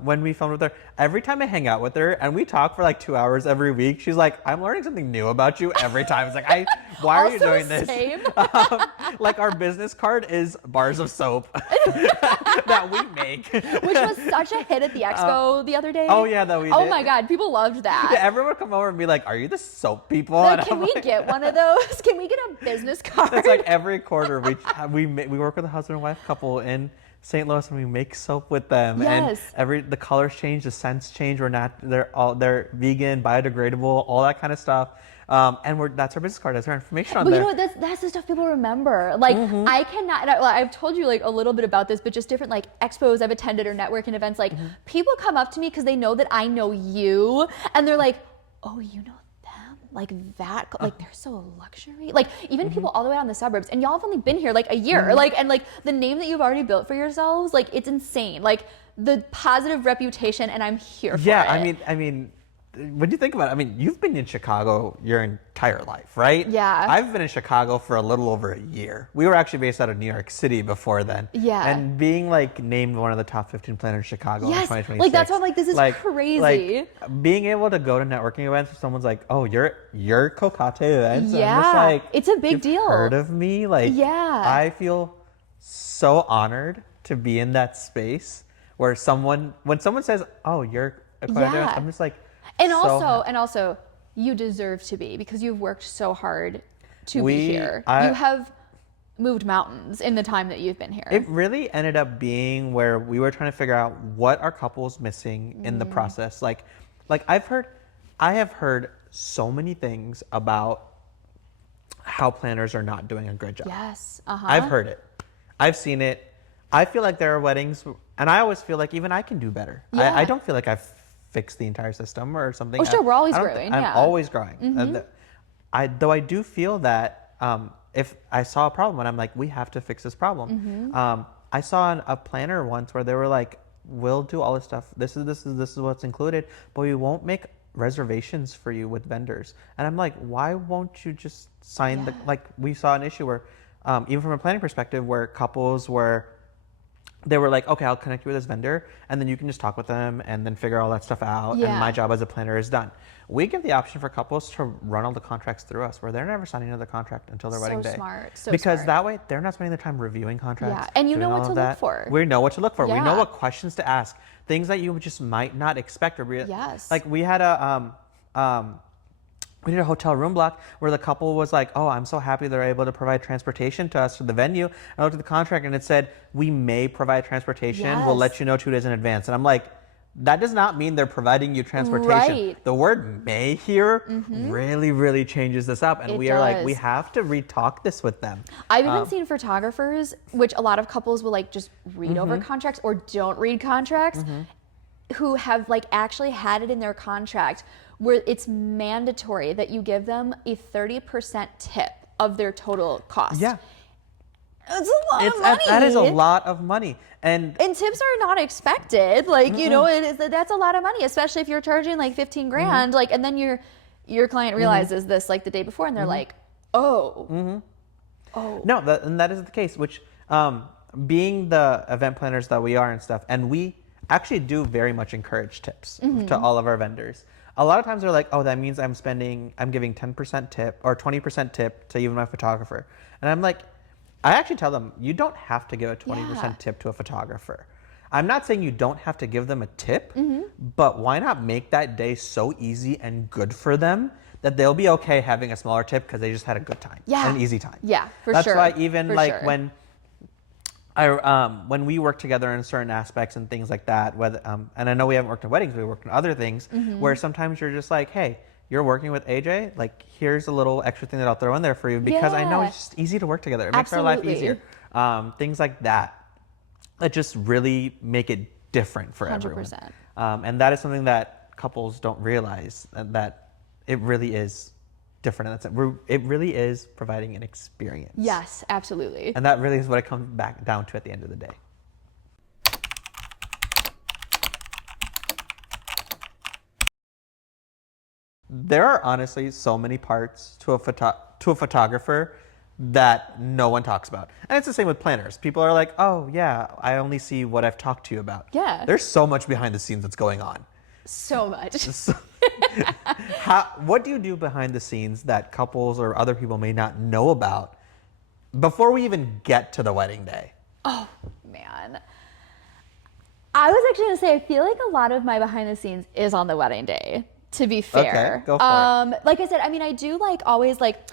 When we filmed with her, every time I hang out with her and we talk for like 2 hours every week, she's like, "I'm learning something new about you every time." It's like, why are you Also doing this? same. Like our business card is bars of soap that we make. Which was such a hit at the expo the other day. Oh yeah, that we Oh did. my God, people loved that. Yeah, everyone would come over and be like, "Are you the soap people?" Like, And can I'm we like- get one of those? Can we get a business card? It's like every quarter we work with a husband and wife couple in St. Louis and we make soap with them. Yes. And the colors change, the scents change. They're vegan, biodegradable, all that kind of stuff. And that's our business card. That's our information on But there. you know what? That's the stuff people remember. Like I cannot. And I've told you like a little bit about this, but just different like expos I've attended or networking events. Like people come up to me because they know that I know you, and they're like, "Oh, you know them? Like that? Like they're so luxury. Like even people all the way out in the suburbs, and y'all have only been here like a year. Like and like the name that you've already built for yourselves, like it's insane. Like the positive reputation, and I'm here for it. Yeah, I mean, when you think about it, I mean, you've been in Chicago your entire life, right? Yeah. I've been in Chicago for a little over a year. We were actually based out of New York City before then. Yeah. And being like named one of the top 15 planners in Chicago in Yes, 2026. like, that's why I'm like, this is crazy. Like being able to go to networking events where someone's like, "Oh, you're Koka-Lattes events." And I'm just Yeah, like, it's a big "You've deal." Heard of me? Like, Yeah. I feel so honored to be in that space where when someone says, "Oh, you're a Koka-Lattes," Yeah. I'm just like. And so also, you deserve to be because you've worked so hard to We- be here. I- You have moved mountains in the time that you've been here. It really ended up being where we were trying to figure out what are couples missing in the process. Like I have heard so many things about how planners are not doing a good job. Yes. I've heard it. I've seen it. I feel like there are weddings, and I always feel like even I can do better. Yeah. I don't feel like I've fixed the entire system or something. Oh, sure, we're always I don't growing. I'm Yeah. always growing. Though I do feel that if I saw a problem and I'm like, we have to fix this problem. I saw a planner once where they were like, we'll do all this stuff. This is what's included, but we won't make reservations for you with vendors. And I'm like, why won't you just sign the, like we saw an issue where even from a planning perspective where couples were, they were like, okay, I'll connect you with this vendor and then you can just talk with them and then figure all that stuff out. Yeah. And my job as a planner is done. We give the option for couples to run all the contracts through us where they're never signing another contract until their wedding day. Smart. So because smart. that way they're not spending their time reviewing contracts. Yeah. And you doing know what all to of look that. for. We know what to look for. We know Yeah. what questions to ask. Things that you just might not expect. Yes. Like we had we did a hotel room block where the couple was like, oh, I'm so happy they're able to provide transportation to us to the venue. I looked at the contract and it said, we may provide transportation. We'll Yes. let you know 2 days in advance. And I'm like, that does not mean they're providing you transportation. Right. The word may here really, really changes this up. And It we are like, we does. have to re-talk this with them. I've even seen photographers, which a lot of couples will like just read over contracts or don't read contracts, who have like actually had it in their contract where it's mandatory that you give them a 30% tip of their total cost. Yeah. It's a lot of money. That is a lot of money. And tips are not expected. Like, you know, that's a lot of money, especially if you're charging like 15 grand. Like, and then your client realizes this like the day before and they're like, oh. no, that is the case, which being the event planners that we are and stuff, and we actually do very much encourage tips to all of our vendors. A lot of times they're like, oh, that means I'm giving 10% tip or 20% tip to even my photographer. And I'm like, I actually tell them, you don't have to give a 20% tip to a photographer. I'm not saying you don't have to give them a tip, but why not make that day so easy and good for them that they'll be okay having a smaller tip because they just had a good time, an easy time. Yeah, for That's sure. why even For like sure. when we work together in certain aspects and things like that, whether and I know we haven't worked in weddings, we worked in other things where sometimes you're just like, hey, you're working with AJ, like here's a little extra thing that I'll throw in there for you because I know Yeah. it's just easy to work together. It makes our life Absolutely. easier. Things like that just really make it different for everyone. 100%. And that is something that couples don't realize, that it really is different in that sense. It really is providing an experience. Yes, absolutely. And that really is what it comes back down to at the end of the day. There are honestly so many parts to a photographer that no one talks about. And it's the same with planners. People are like, oh yeah, I only see what I've talked to you about. Yeah. There's so much behind the scenes that's going on. So much. So, what do you do behind the scenes that couples or other people may not know about before we even get to the wedding day? Oh, man. I was actually going to say, I feel like a lot of my behind the scenes is on the wedding day, to be fair. Okay, go for it. Like I said, I mean, I do like always like,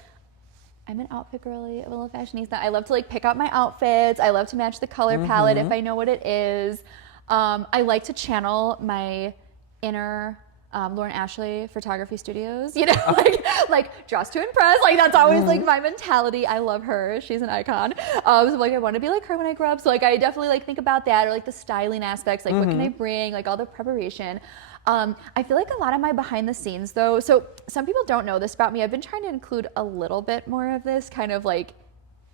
I'm an outfit girly, I'm a little fashionista. I love to like pick out my outfits. I love to match the color palette if I know what it is. I like to channel my inner Lauren Ashley photography studios, you know, like dress to impress. Like that's always like my mentality. I love her. She's an icon. So like I want to be like her when I grow up. So like I definitely like think about that, or like the styling aspects, like what can I bring, like all the preparation. I feel like a lot of my behind the scenes though, so some people don't know this about me. I've been trying to include a little bit more of this kind of like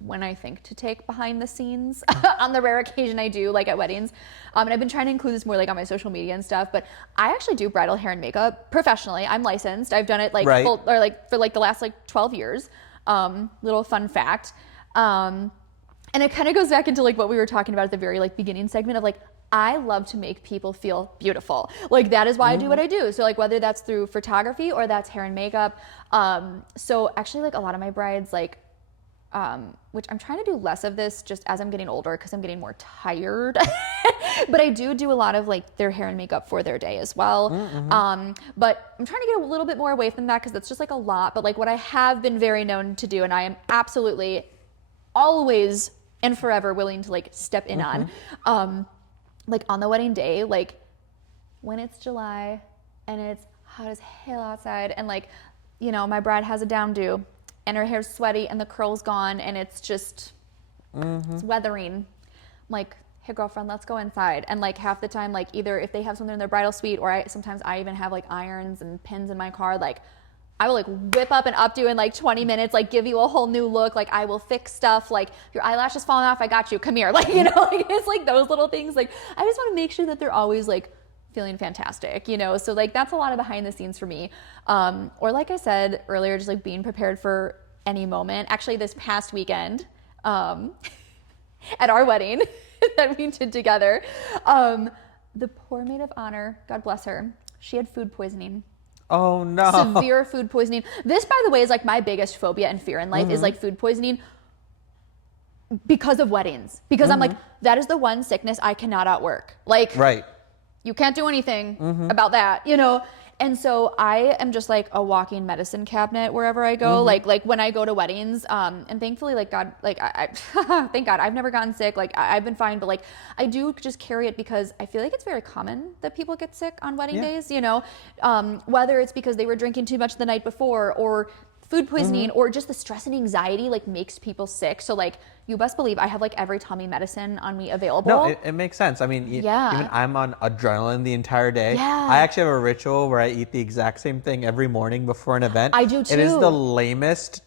when I think to take behind the scenes on the rare occasion I do, like at weddings. And I've been trying to include this more like on my social media and stuff, but I actually do bridal hair and makeup professionally. I'm licensed. I've done it like for like the last like 12 years. Little fun fact. And it kind of goes back into like what we were talking about at the very like beginning segment of like, I love to make people feel beautiful. Like that is why I do what I do. So like whether that's through photography or that's hair and makeup. So actually like a lot of my brides like, which I'm trying to do less of this just as I'm getting older because I'm getting more tired. But I do a lot of like their hair and makeup for their day as well. But I'm trying to get a little bit more away from that because that's just like a lot. But like what I have been very known to do, and I am absolutely always and forever willing to like step in on. Like on the wedding day, like when it's July and it's hot as hell outside and like, you know, my bride has a down do and her hair's sweaty and the curl's gone and it's just, it's weathering. I'm like, hey girlfriend, let's go inside. And like half the time, like either if they have something in their bridal suite or sometimes I even have like irons and pins in my car, like I will like whip up and updo in like 20 minutes, like give you a whole new look. Like I will fix stuff. Like your eyelash is falling off. I got you. Come here. Like, you know, like it's like those little things. Like I just want to make sure that they're always like feeling fantastic, you know? So like that's a lot of behind the scenes for me. Or like I said earlier, just like being prepared for any moment. Actually this past weekend, at our wedding that we did together, the poor maid of honor, God bless her, she had food poisoning. Oh no. Severe food poisoning. This, by the way, is like my biggest phobia and fear in life is like food poisoning because of weddings. Because I'm like, that is the one sickness I cannot outwork. Like, right. You can't do anything about that, you know? And so I am just like a walking medicine cabinet wherever I go. Like when I go to weddings, and thankfully, like God, like I thank God I've never gotten sick. Like I've been fine, but like I do just carry it because I feel like it's very common that people get sick on wedding days, you know, whether it's because they were drinking too much the night before or food poisoning or just the stress and anxiety like makes people sick. So like you best believe I have like every tummy medicine on me available. No, it makes sense. I mean, even I'm on adrenaline the entire day. Yeah. I actually have a ritual where I eat the exact same thing every morning before an event. I do too. It is the lamest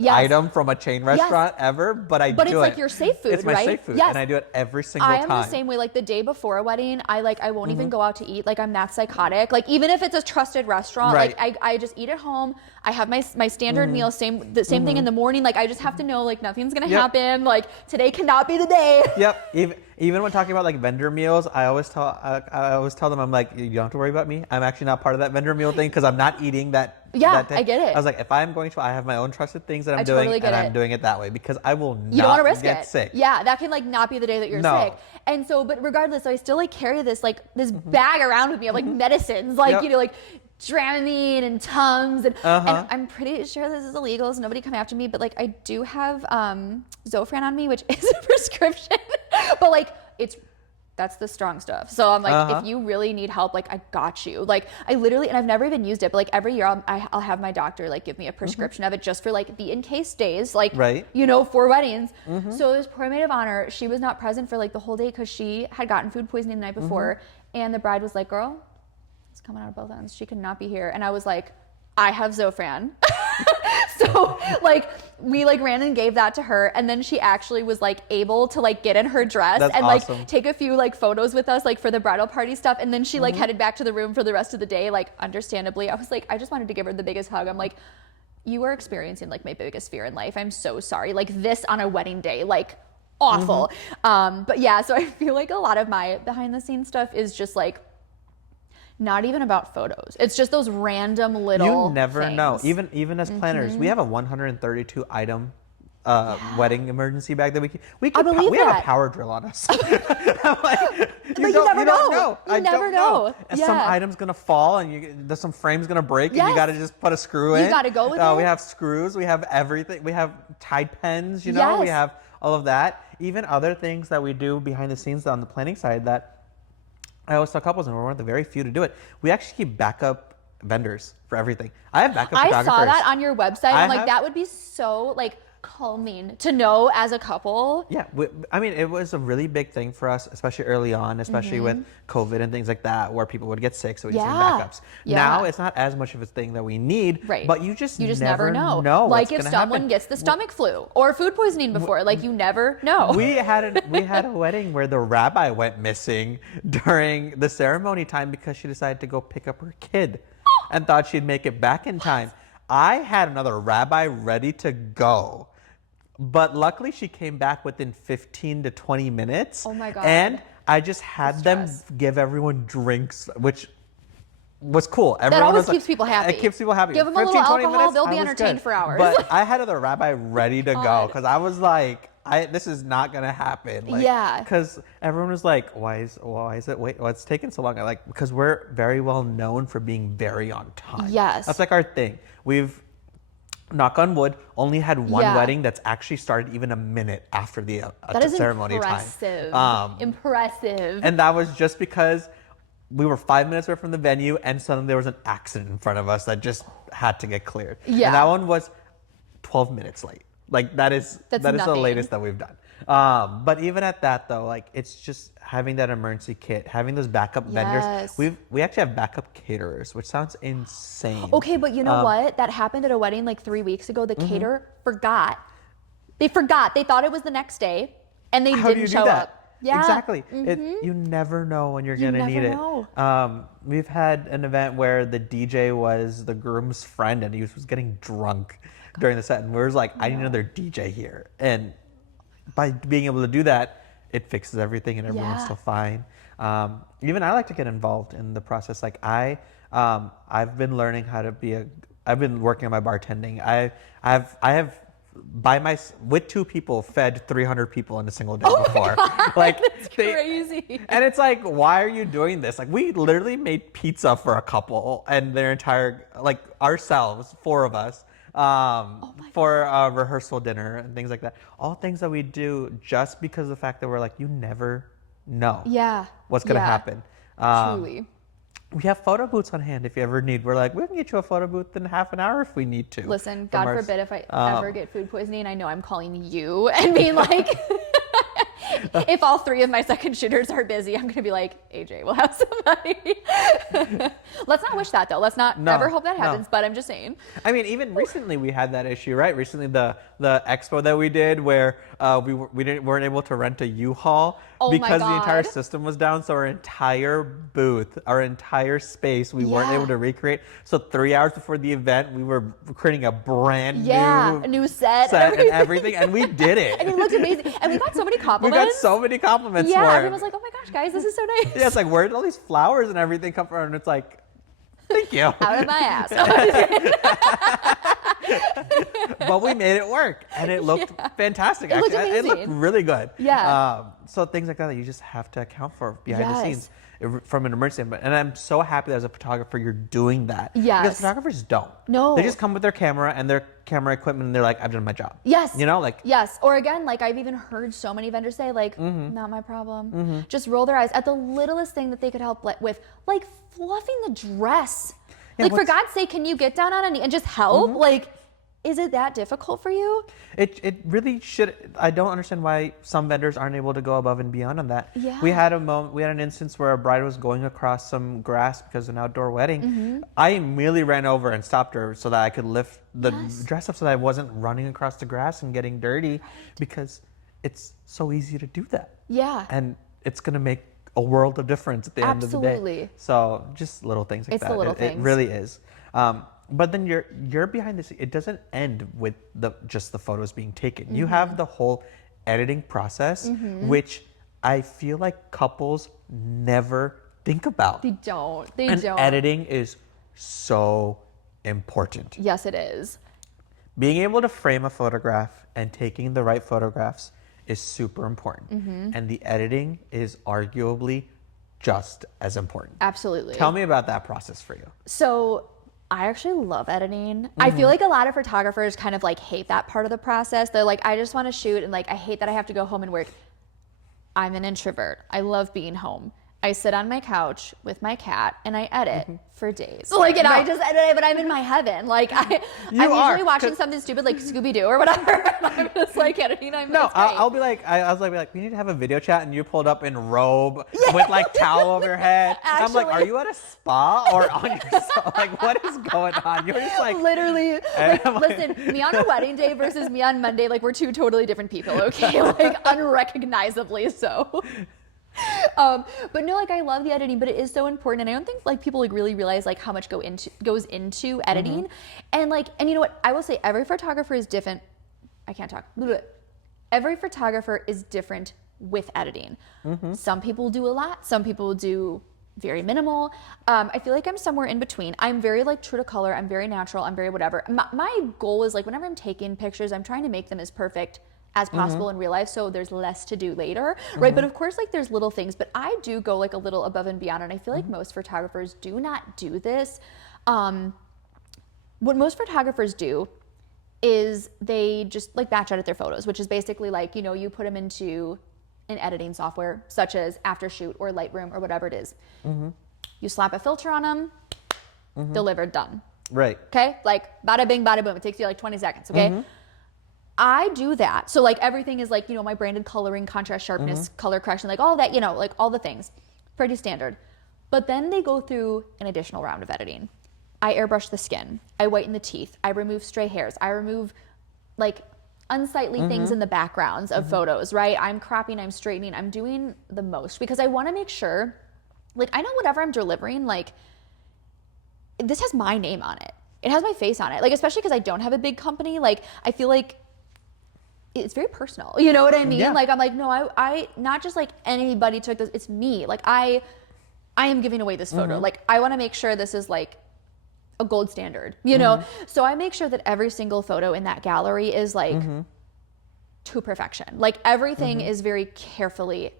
item from a chain restaurant ever, but I do it. But it's like your safe food, It's my right? safe food, Yes. and I do it every single time. I am the same way. Like the day before a wedding, I won't even go out to eat. Like I'm that psychotic. Like even if it's a trusted restaurant, Right. like I just eat at home. I have my standard meal, the same thing in the morning. Like I just have to know like nothing's gonna happen. Like today cannot be the day. Yep. Even when talking about like vendor meals, I always tell them, I'm like, you don't have to worry about me. I'm actually not part of that vendor meal thing because I'm not eating that. Yeah, that day. I get it. I was like, if I'm going to, I have my own trusted things that I'm doing, totally get and it. I'm doing it that way because I will You don't want to risk get it. sick. Yeah, that can like not be the day that you're No. sick. And so, but regardless, so I still like carry this bag around with me of like medicines, like you know, like Dramamine and Tums, and I'm pretty sure this is illegal, so nobody come after me. But like, I do have Zofran on me, which is a prescription, but like that's the strong stuff. So I'm like, if you really need help, like I got you. Like I literally, and I've never even used it, but like every year I'll have my doctor like give me a prescription of it just for like the in case days, like, you know, for weddings. So this poor maid of honor, she was not present for like the whole day because she had gotten food poisoning the night before. And the bride was like, girl, it's coming out of both ends. She could not be here. And I was like, I have Zofran. So like we like ran and gave that to her, and then she actually was like able to like get in her dress and awesome. like take a few like photos with us like for the bridal party stuff, and then she like headed back to the room for the rest of the day. Like understandably, I was like, I just wanted to give her the biggest hug. I'm like, you are experiencing like my biggest fear in life. I'm so sorry. Like this on a wedding day, like awful. But yeah, so I feel like a lot of my behind the scenes stuff is just like not even about photos. It's just those random little You never things. know. Even as planners, we have a 132 item wedding emergency bag that we have a power drill on us. I'm like, you never know. You never know. And some item's gonna fall, and there's some frame's gonna break, and you gotta just put a screw in. You gotta go with it. We have screws. We have everything. We have Tide pens. You know, we have all of that. Even other things that we do behind the scenes on the planning side that I always tell couples, and we're one of the very few to do it. We actually keep backup vendors for everything. I have backup photographers. I saw that on your website. I'm like, that would be so like calming to know as a couple. Yeah, I mean, it was a really big thing for us, especially early on, especially with COVID and things like that, where people would get sick, so we just need backups. Now it's not as much of a thing that we need, but you just never know. Like if someone gets the stomach flu or food poisoning before, like you never know. We had a wedding where the rabbi went missing during the ceremony time because she decided to go pick up her kid and thought she'd make it back in time. I had another rabbi ready to go, but luckily she came back within 15 to 20 minutes. Oh my God. And I just had them give everyone drinks, which was cool. That always keeps people happy. It keeps people happy. Give them a little alcohol, they'll be entertained for hours. But I had another rabbi ready to go because I was like, this is not gonna happen. Like, because everyone was like, why is it? Wait, what's taking so long? Like, because we're very well known for being very on time. Yes. That's like our thing. knock on wood, only had one Yeah. wedding that's actually started even a minute after the That is ceremony impressive. time. Impressive. And that was just because we were 5 minutes away from the venue, and suddenly there was an accident in front of us that just had to get cleared. Yeah. And that one was 12 minutes late. Like that is That's the nothing. latest that we've done. But even at that though, like it's just having that emergency kit, having those backup vendors. Yes. We actually have backup caterers, which sounds insane. Okay, but you know what? That happened at a wedding like 3 weeks ago. The caterer forgot. They forgot. They thought it was the next day, and they How do didn't you do show that? up. Yeah. Exactly. You never know when you're gonna never need it. know. We've had an event where the DJ was the groom's friend, and he was getting drunk during the set, and we were like, I need another DJ here. And by being able to do that, it fixes everything, and everyone's Yeah. still fine. Even I like to get involved in the process. Like I've been learning how to be I've been working on my bartending. I have with 2 people fed 300 people in a single day before. Like That's crazy. and it's like, why are you doing this? Like we literally made pizza for a couple and their entire, like ourselves, 4 of us, for a rehearsal dinner and things like that. All things that we do just because of the fact that we're like, you never know Yeah. what's going to Yeah. happen. Truly. We have photo booths on hand if you ever need. We're like, we can get you a photo booth in half an hour if we need to. Listen, From God our- forbid if I ever get food poisoning, I know I'm calling you and being like, if all 3 of my second shooters are busy, I'm going to be like, AJ, we'll have somebody. Let's not wish that though. Let's not No, ever hope that no. happens, but I'm just saying. I mean, even recently we had that issue, right? Recently, the expo that we did where we weren't able to rent a U-Haul Oh my because the entire God. system was down. So our entire booth, our entire space, we weren't Yeah. able to recreate. So 3 hours before the event, we were creating a brand Yeah, new a new set and everything, and we did it. And it looked amazing. And we got so many We compliments. got so many compliments Yeah, for everyone it. was like, oh my gosh, guys, this is so nice. Yeah, it's like, where did all these flowers and everything come from? And it's like, thank you. Out of my ass. But we made it work, and it looked fantastic. It looked actually, it looked amazing. really good. Yeah. So things like that you just have to account for behind the Yes. scenes from an emergency. And I'm so happy that as a photographer you're doing that. Yes. Because photographers don't. No. They just come with their camera and their camera equipment, and they're like, I've done my job. Yes. You know, like. Yes. Or again, like I've even heard so many vendors say, like, not my problem. Just roll their eyes at the littlest thing that they could help with, like fluffing the dress. Yeah, like, for what's- God's sake, can you get down on a knee and just help? Like, is it that difficult for you? It really should. I don't understand why some vendors aren't able to go above and beyond on that. Yeah. We had an instance where a bride was going across some grass because of an outdoor wedding. I immediately ran over and stopped her so that I could lift the dress up so that I wasn't running across the grass and getting dirty, because it's so easy to do that. Yeah. And it's gonna make a world of difference at the end of the day. Absolutely. So just little things like It's that. the little It things. really is. But then you're behind the scenes. It doesn't end with just the photos being taken. You have the whole editing process, which I feel like couples never think about. They don't. They And don't. editing is so important. Yes, it is. Being able to frame a photograph and taking the right photographs is super important. And the editing is arguably just as important. Absolutely. Tell me about that process for you. So I actually love editing. I feel like a lot of photographers kind of like hate that part of the process. They're like, I just want to shoot, and like I hate that I have to go home and work. I'm an introvert. I love being home. I sit on my couch with my cat and I edit for days. Like, and I just edit, but I'm in my heaven. Like I'm are, usually watching 'cause- something stupid like Scooby-Doo or whatever. And I'm just like editing. No, it's great. I'll be like, I was like, we need to have a video chat, and you pulled up in robe with like towel over your head. I'm like, are Actually. you at a spa or on your, like, what is going on? You're just like, Literally, like, I'm like- listen, me on a wedding day versus me on Monday, like we're 2 totally different people, okay? Like unrecognizably so. But no, like I love the editing, but it is so important, and I don't think like people like really realize like how much goes into editing, and you know what? I will say every photographer is different. I can't talk. Every photographer is different with editing. Some people do a lot. Some people do very minimal. I feel like I'm somewhere in between. I'm very like true to color. I'm very natural. I'm very whatever. My goal is like whenever I'm taking pictures, I'm trying to make them as perfect as possible in real life, so there's less to do later, right? But of course, like there's little things, but I do go like a little above and beyond, and I feel like most photographers do not do this. What most photographers do is they just like batch edit their photos, which is basically like, you know, you put them into an editing software such as Aftershoot or Lightroom or whatever it is. You slap a filter on them, delivered, done. Right. Okay? Like bada bing, bada boom. It takes you like 20 seconds, okay? I do that. So like everything is like, you know, my branded coloring, contrast, sharpness, color correction, like all that, you know, like all the things. Pretty standard. But then they go through an additional round of editing. I airbrush the skin. I whiten the teeth. I remove stray hairs. I remove like unsightly things in the backgrounds of photos, right? I'm cropping, I'm straightening, I'm doing the most because I want to make sure, like, I know whatever I'm delivering, like, this has my name on it. It has my face on it. Like, especially because I don't have a big company, like, I feel like it's very personal. You know what I mean? Yeah. Like, I'm like, no, I not just like anybody took this, it's me. Like, I am giving away this photo. Like, I want to make sure this is like a gold standard, you know? So I make sure that every single photo in that gallery is like to perfection. Like everything is very carefully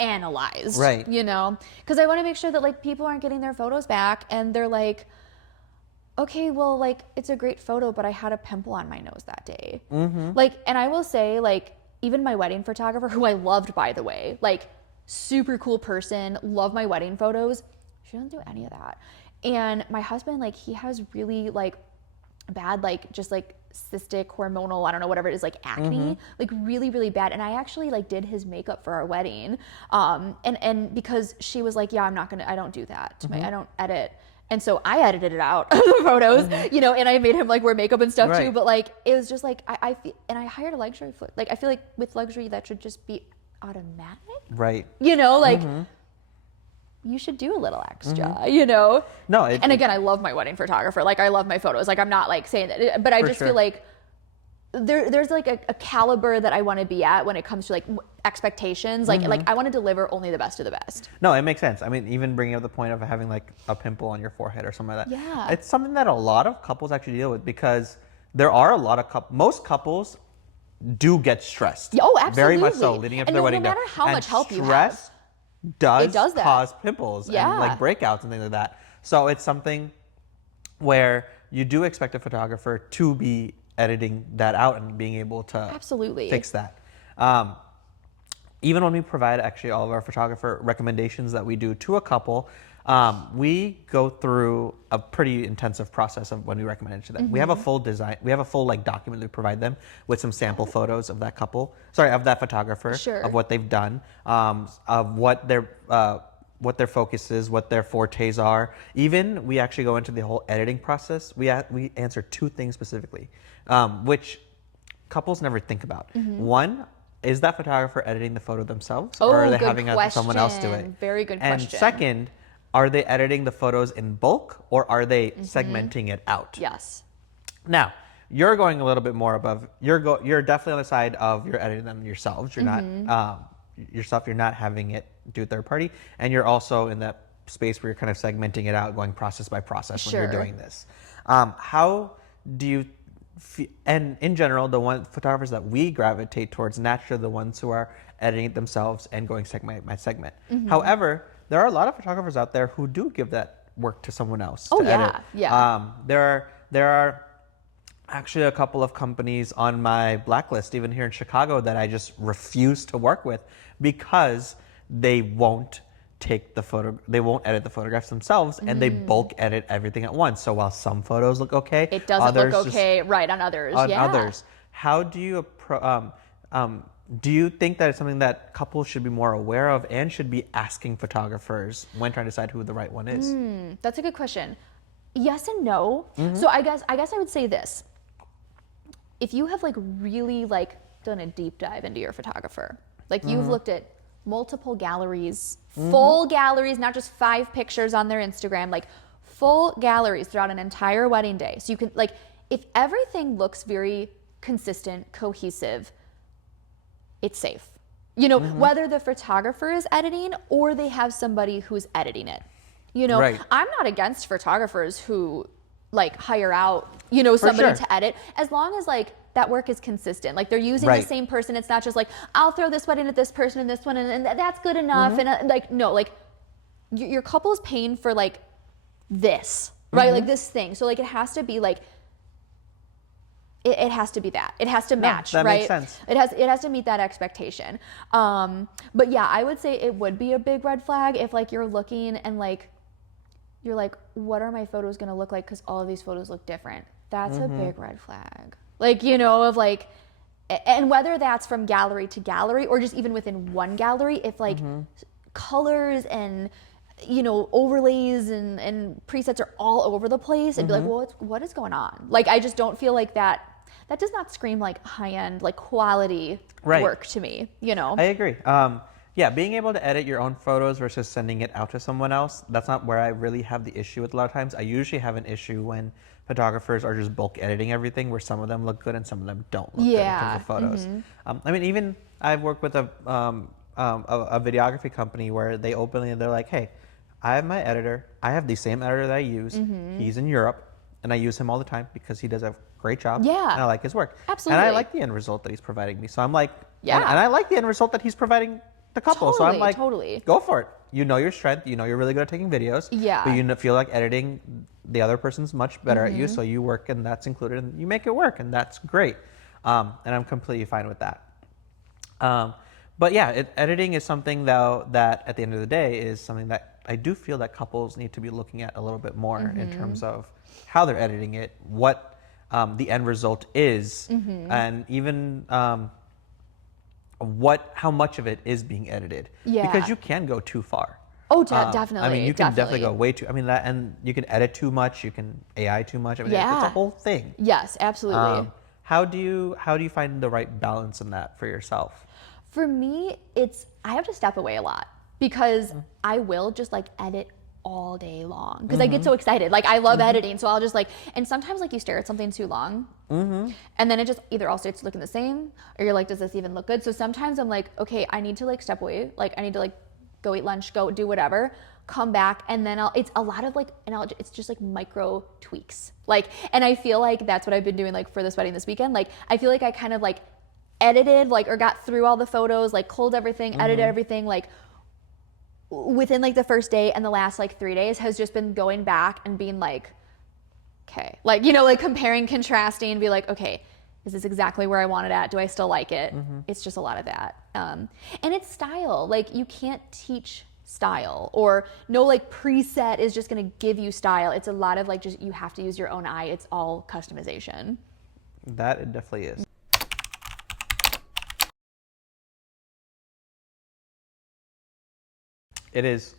analyzed, right? You know? Because I want to make sure that like people aren't getting their photos back and they're like, okay, well, like it's a great photo, but I had a pimple on my nose that day. Like, and I will say like, even my wedding photographer, who I loved, by the way, like super cool person, love my wedding photos. She doesn't do any of that. And my husband, like, he has really like bad, like just like cystic hormonal, I don't know, whatever it is, like acne, like really, really bad. And I actually like did his makeup for our wedding. And because she was like, yeah, I don't do that to I don't edit. And so I edited it out of the photos, you know, and I made him like wear makeup and stuff too. But like, it was just like, I feel, and I hired a luxury like, I feel like with luxury, that should just be automatic. Right. You know, like, you should do a little extra, you know? No. And again, I love my wedding photographer. Like, I love my photos. Like, I'm not like saying that, but I just feel like there's like a caliber that I want to be at when it comes to like expectations. Like I want to deliver only the best of the best. No, it makes sense. I mean, even bringing up the point of having like a pimple on your forehead or something like that. Yeah. It's something that a lot of couples actually deal with because there are a lot of most couples do get stressed. Oh, absolutely. Very much so leading up to their wedding day. No matter how much help you have. Stress does that. cause pimples and like breakouts and things like that. So it's something where you do expect a photographer to be editing that out and being able to absolutely fix that. Even when we provide actually all of our photographer recommendations that we do to a couple, we go through a pretty intensive process of when we recommend it to them. We have a full design, we have a full like document that we provide them with some sample photos of that couple, of that photographer, of what they've done, of what their focus is, what their fortes are. Even we actually go into the whole editing process. We answer two things specifically, which couples never think about. One, is that photographer editing the photo themselves, or are they having someone else do it? Very good question. And second, are they editing the photos in bulk, or are they segmenting it out? Yes. Now, you're going a little bit more above. You're definitely on the side of you're editing them yourselves. You're not yourself. You're not having it do third party, and you're also in that space where you're kind of segmenting it out, going process by process when you're doing this. How do you? And in general, the photographers that we gravitate towards naturally are the ones who are editing it themselves and going segment by segment. However, there are a lot of photographers out there who do give that work to someone else to edit. There are actually a couple of companies on my blacklist, even here in Chicago, that I just refuse to work with because they won't they won't edit the photographs themselves, and they bulk edit everything at once. So while some photos look okay, it doesn't look okay right on others. How do you do you think that it's something that couples should be more aware of and should be asking photographers when trying to decide who the right one is? That's a good question. Yes and no. So I guess I would say this. If you have like really like done a deep dive into your photographer, like you've looked at multiple galleries, full galleries, not just 5 pictures on their Instagram, like full galleries throughout an entire wedding day. So you can like, if everything looks very consistent, cohesive, it's safe. You know, whether the photographer is editing or they have somebody who's editing it. You know, I'm not against photographers who like hire out, you know, somebody to edit, as long as like that work is consistent. Like they're using the same person. It's not just like, I'll throw this wedding at this person and this one, and that's good enough. And like, no, like your couple is paying for like this, right? Like this thing. So like it has to be like, it has to be that. It has to match, that right? makes sense. It has to meet that expectation. But yeah, I would say it would be a big red flag if like you're looking and like you're like, what are my photos gonna look like? Because all of these photos look different. That's a big red flag. Like, you know, of like, and whether that's from gallery to gallery or just even within one gallery, if like colors and, you know, overlays and presets are all over the place, and be like, well, what is going on? Like, I just don't feel like that does not scream like high-end, like quality work to me, you know? I agree. Yeah, being able to edit your own photos versus sending it out to someone else, that's not where I really have the issue with a lot of times. I usually have an issue when photographers are just bulk editing everything, where some of them look good and some of them don't look good in terms of photos. I mean, even I've worked with a videography company where they openly, they're like, hey, I have my editor. I have the same editor that I use. He's in Europe, and I use him all the time because he does a great job. Yeah. And I like his work. Absolutely. And I like the end result that he's providing me. So I'm like, Yeah. and I like the end result that he's providing the couple. So I'm like, totally. go for it. You know your strength. You know you're really good at taking videos. Yeah. But you feel like editing, the other person's much better at you. So you work, and that's included, and you make it work, and that's great. And I'm completely fine with that. But yeah, editing is something though that at the end of the day is something that I do feel that couples need to be looking at a little bit more in terms of how they're editing it, what the end result is, and even how much of it is being edited. Yeah. Because you can go too far. Oh, definitely. I mean, you can definitely go way too. I mean, and you can edit too much. You can AI too much. I mean, it's a whole thing. Yes, absolutely. How do you find the right balance in that for yourself? For me, I have to step away a lot because I will just like edit all day long because I get so excited. Like I love editing, so I'll just like, and sometimes like you stare at something too long and then it just either all starts looking the same or you're like, does this even look good? So sometimes I'm like, okay, I need to like step away. Like I need to like go eat lunch, go do whatever, come back, and then it's a lot of like, it's just like micro tweaks. Like, and I feel like that's what I've been doing like for this wedding this weekend. Like I feel like I kind of like edited like or got through all the photos, like culled everything, edited everything like within like the first day, and the last like 3 days has just been going back and being like, okay, like, you know, like comparing, contrasting, and be like, okay, is this exactly where I want it at? Do I still like it? It's just a lot of that. And it's style. Like you can't teach style, or no like preset is just gonna give you style. It's a lot of like, just you have to use your own eye. It's all customization. That it definitely is. It is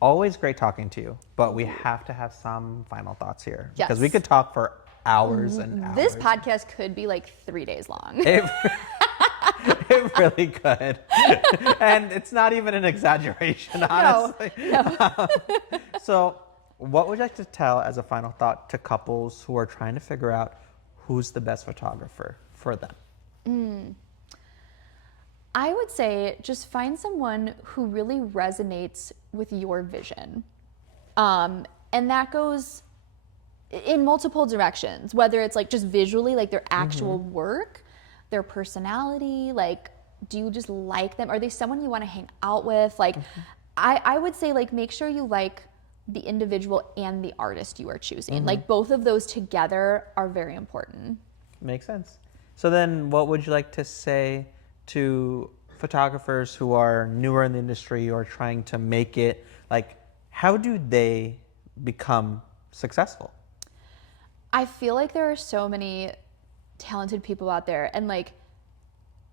always great talking to you, but we have to have some final thoughts here because we could talk for hours and hours. This podcast could be like 3 days long. It really could. And it's not even an exaggeration, honestly. No. So what would you like to tell as a final thought to couples who are trying to figure out who's the best photographer for them? I would say just find someone who really resonates with your vision. And that goes in multiple directions, whether it's like just visually, like their actual work, their personality, like, do you just like them? Are they someone you want to hang out with? Like, I would say like, make sure you like the individual and the artist you are choosing. Like both of those together are very important. Makes sense. So then what would you like to say to photographers who are newer in the industry or trying to make it? Like, how do they become successful? I feel like there are so many talented people out there and like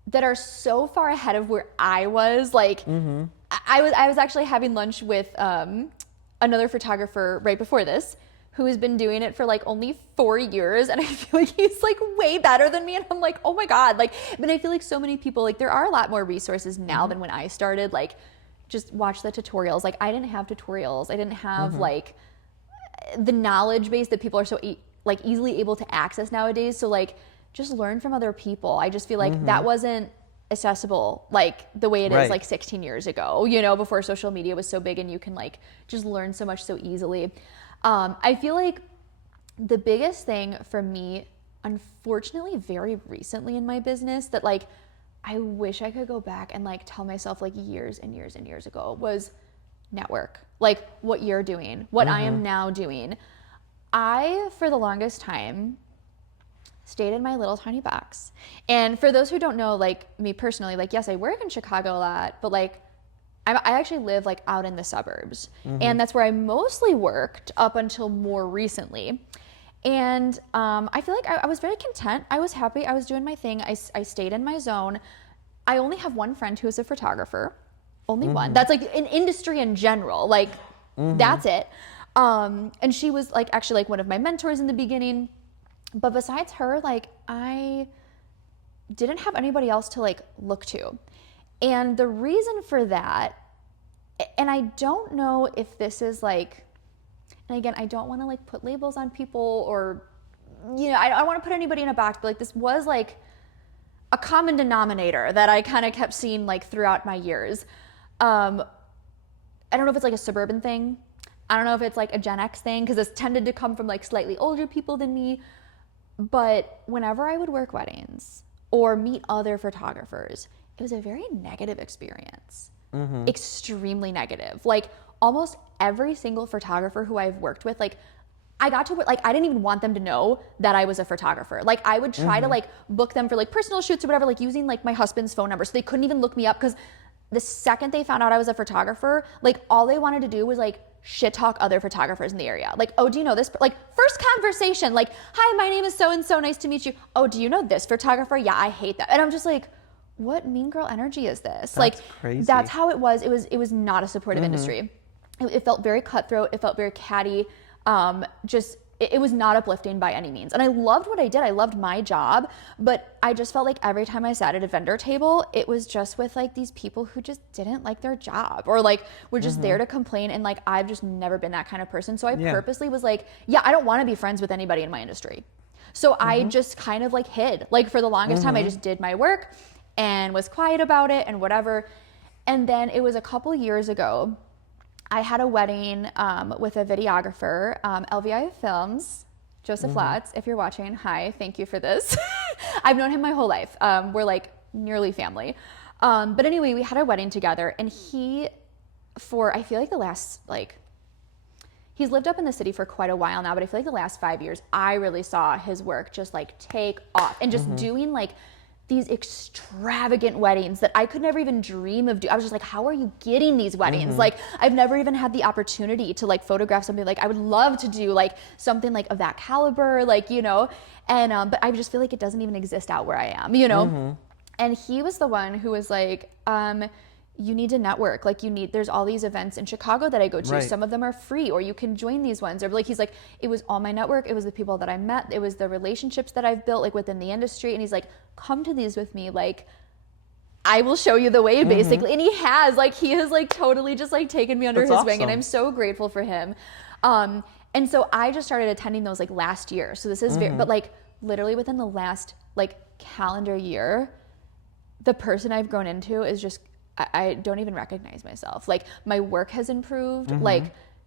that are so far ahead of where I was. Like I was actually having lunch with another photographer right before this who has been doing it for like only 4 years, and I feel like he's like way better than me, and I'm like, oh my god. Like, but I feel like so many people, like there are a lot more resources now than when I started. Like just watch the tutorials. Like I didn't have tutorials. I didn't have like the knowledge base that people are so like easily able to access nowadays. So like just learn from other people. I just feel like that wasn't accessible like the way it is like 16 years ago, you know, before social media was so big and you can like just learn so much so easily. I feel like the biggest thing for me, unfortunately, very recently in my business that like I wish I could go back and like tell myself like years and years and years ago was network. Like what you're doing, what I am now doing. I, for the longest time, stayed in my little tiny box. And for those who don't know, like me personally, like, yes, I work in Chicago a lot, but like I actually live like out in the suburbs. And that's where I mostly worked up until more recently. And I feel like I was very content. I was happy. I was doing my thing. I stayed in my zone. I only have one friend who is a photographer. Only one. That's like in industry in general. Like, that's it. And she was like actually like one of my mentors in the beginning. But besides her, like I didn't have anybody else to like look to. And the reason for that, and I don't know if this is like, and again, I don't want to like put labels on people or, you know, I don't want to put anybody in a box, but like this was like a common denominator that I kind of kept seeing like throughout my years. I don't know if it's like a suburban thing. I don't know if it's like a Gen X thing, because this tended to come from like slightly older people than me. But whenever I would work weddings or meet other photographers, it was a very negative experience. Extremely negative. Like almost every single photographer who I've worked with, like I got to like I didn't even want them to know that I was a photographer. Like I would try to like book them for like personal shoots or whatever, like using like my husband's phone number, so they couldn't even look me up, because the second they found out I was a photographer, like all they wanted to do was like shit talk other photographers in the area. Like, oh, do you know this? Like first conversation, like, hi, my name is so and so, nice to meet you. Oh, do you know this photographer? Yeah, I hate that. And I'm just like, what mean girl energy is this? That's like crazy. That's how it was. It was not a supportive industry. It felt very cutthroat. It felt very catty. It was not uplifting by any means. And I loved what I did. I loved my job, but I just felt like every time I sat at a vendor table, it was just with like these people who just didn't like their job, or like were just there to complain. And like, I've just never been that kind of person. So I purposely was like, yeah, I don't want to be friends with anybody in my industry. So I just kind of like hid. Like for the longest time, I just did my work and was quiet about it and whatever. And then it was a couple years ago, I had a wedding with a videographer, LVI Films, Joseph Latz. If you're watching, hi, thank you for this. I've known him my whole life. We're like nearly family. But anyway, we had a wedding together, and he, for I feel like the last, like, he's lived up in the city for quite a while now, but I feel like the last 5 years, I really saw his work just like take off, and just doing like these extravagant weddings that I could never even dream of doing. I was just like, how are you getting these weddings? Like, I've never even had the opportunity to like photograph something. Like, I would love to do like something like of that caliber, like, you know, and, but I just feel like it doesn't even exist out where I am, you know? And he was the one who was like, you need to network. Like there's all these events in Chicago that I go to. Right. Some of them are free, or you can join these ones. Or like, he's like, it was all my network. It was the people that I met. It was the relationships that I've built like within the industry. And he's like, come to these with me. Like, I will show you the way, basically. And he has like totally just like taken me under his wing. And I'm so grateful for him. And so I just started attending those like last year. So this is very, but like literally within the last like calendar year, the person I've grown into is just, I don't even recognize myself. Like, my work has improved. Like,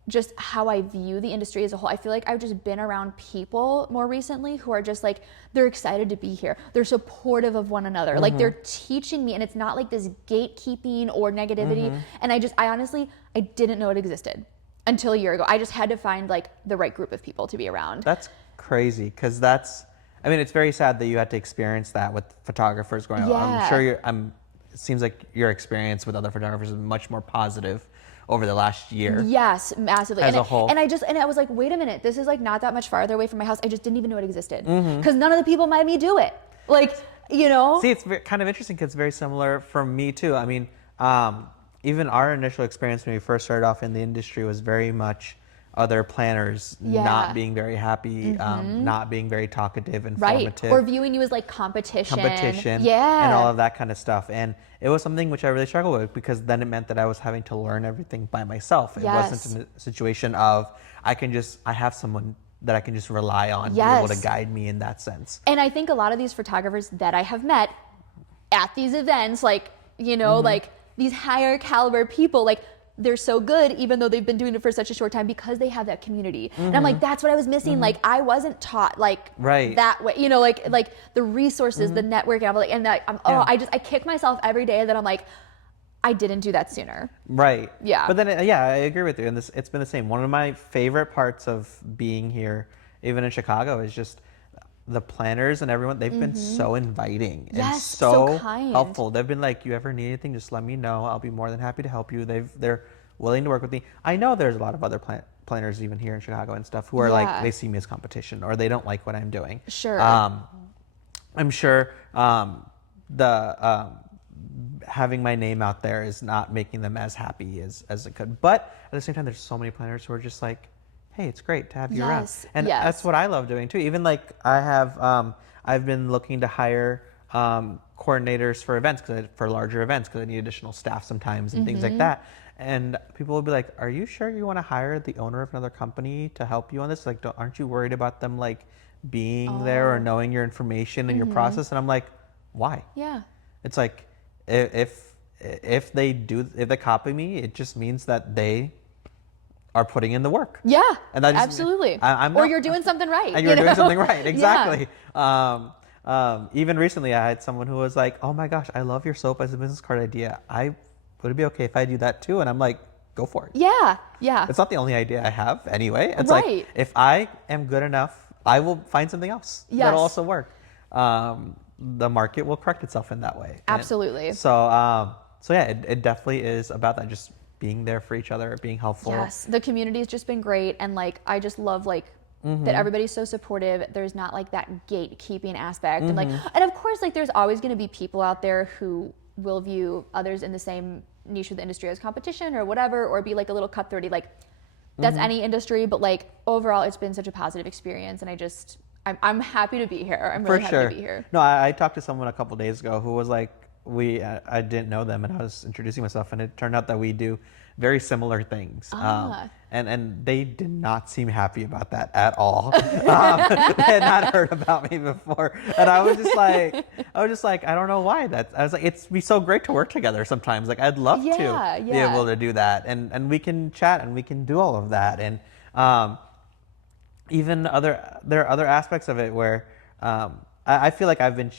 just how I view the industry as a whole. I feel like I've just been around people more recently who are just like, they're excited to be here. They're supportive of one another. Like, they're teaching me, and it's not like this gatekeeping or negativity. And I honestly, I didn't know it existed until a year ago. I just had to find like the right group of people to be around. That's crazy, because I mean, it's very sad that you had to experience that with photographers growing up. I'm sure it seems like your experience with other photographers is much more positive over the last year. Yes, massively. As a whole. And I was like, wait a minute, this is like not that much farther away from my house. I just didn't even know it existed, because none of the people made me do it. Like, you know? See, it's kind of interesting, because it's very similar for me too. I mean, even our initial experience when we first started off in the industry was very much other planners not being very happy, not being very talkative, informative. Right, or viewing you as like competition. And all of that kind of stuff. And it was something which I really struggled with, because then it meant that I was having to learn everything by myself. It wasn't a situation of I have someone that I can just rely on to be able to guide me in that sense. And I think a lot of these photographers that I have met at these events, like, you know, like these higher caliber people, like, they're so good, even though they've been doing it for such a short time, because they have that community. And I'm like, that's what I was missing. Like, I wasn't taught like that way, you know, like the resources, the network, and I kick myself every day that I'm like, I didn't do that sooner. Right. Yeah. But then, I agree with you. And it's been the same. One of my favorite parts of being here, even in Chicago, is just the planners and everyone, they've been so inviting and Yes, so kind. helpful. They've been like, you ever need anything, just let me know. I'll be more than happy to help you. They're willing to work with me. I know there's a lot of other planners even here in Chicago and stuff who are like, they see me as competition or they don't like what I'm doing. Sure. I'm sure the having my name out there is not making them as happy as it could. But at the same time, there's so many planners who are just like, hey, it's great to have you around. And that's what I love doing too. Even like I've been looking to hire coordinators for events, for larger events, because I need additional staff sometimes and things like that. And people will be like, are you sure you want to hire the owner of another company to help you on this? Like, aren't you worried about them like being there or knowing your information and your process? And I'm like, why? Yeah. It's like, if they copy me, it just means that they are putting in the work. Yeah, and absolutely. Or you're doing something right. And you're doing something right, exactly. Even recently, I had someone who was like, oh my gosh, I love your soap as a business card idea. Would it be okay if I do that too? And I'm like, go for it. Yeah, yeah. It's not the only idea I have anyway. It's right. like, if I am good enough, I will find something else that'll also work. The market will correct itself in that way. Absolutely. And so yeah, it definitely is about that, just being there for each other, being helpful. Yes, the community has just been great, and like I just love like that everybody's so supportive. There's not like that gatekeeping aspect, and and of course like there's always going to be people out there who will view others in the same niche of the industry as competition or whatever, or be like a little cutthroaty. Like that's any industry, but like overall, it's been such a positive experience, and I'm happy to be here. I'm really happy to be here. No, I talked to someone a couple days ago who was like, I didn't know them, and I was introducing myself, and it turned out that we do very similar things. And they did not seem happy about that at all. They had not heard about me before, and I was just like, I don't know why. I was like, it'd be so great to work together sometimes. Like I'd love to be able to do that, and we can chat and we can do all of that, and even there are other aspects of it where I feel like I've been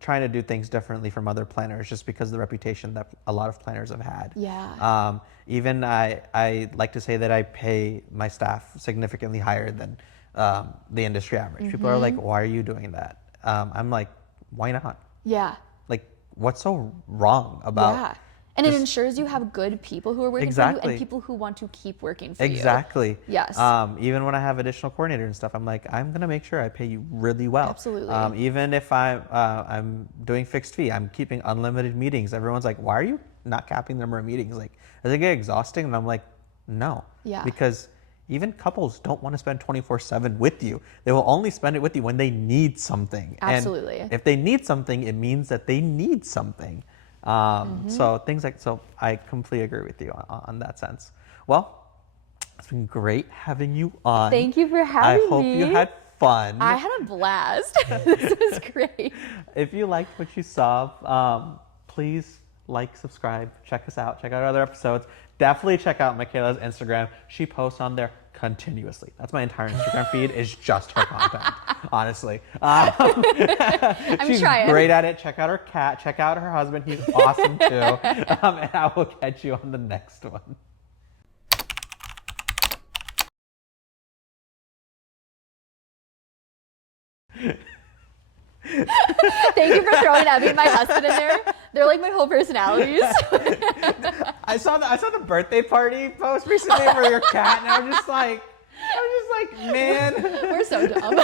trying to do things differently from other planners just because of the reputation that a lot of planners have had. Yeah. Even I like to say that I pay my staff significantly higher than the industry average. People are like, why are you doing that? I'm like, why not? Yeah. Like, what's so wrong about... Yeah. And it ensures you have good people who are working for you and people who want to keep working for you. Exactly. Yes. Even when I have additional coordinators and stuff, I'm like, I'm going to make sure I pay you really well. Absolutely. Even if I'm doing fixed fee, I'm keeping unlimited meetings. Everyone's like, why are you not capping the number of meetings? Like, does it get exhausting? And I'm like, no. Yeah. Because even couples don't want to spend 24/7 with you. They will only spend it with you when they need something. Absolutely. And if they need something, it means that they need something. So I completely agree with you on that sense. Well, it's been great having you on. Thank you for having me. I hope you had fun. I had a blast. This was great. If you liked what you saw, please like, subscribe, check us out, check out our other episodes. Definitely check out Mikayla's Instagram. She posts on there continuously. That's my entire Instagram feed is just her content, honestly. She's trying. Great at it. Check out her cat. Check out her husband. He's awesome too. And I will catch you on the next one. Thank you for throwing Abby and my husband in there. They're like my whole personalities. I saw the birthday party post recently for your cat, and I was just like, man. We're so dumb.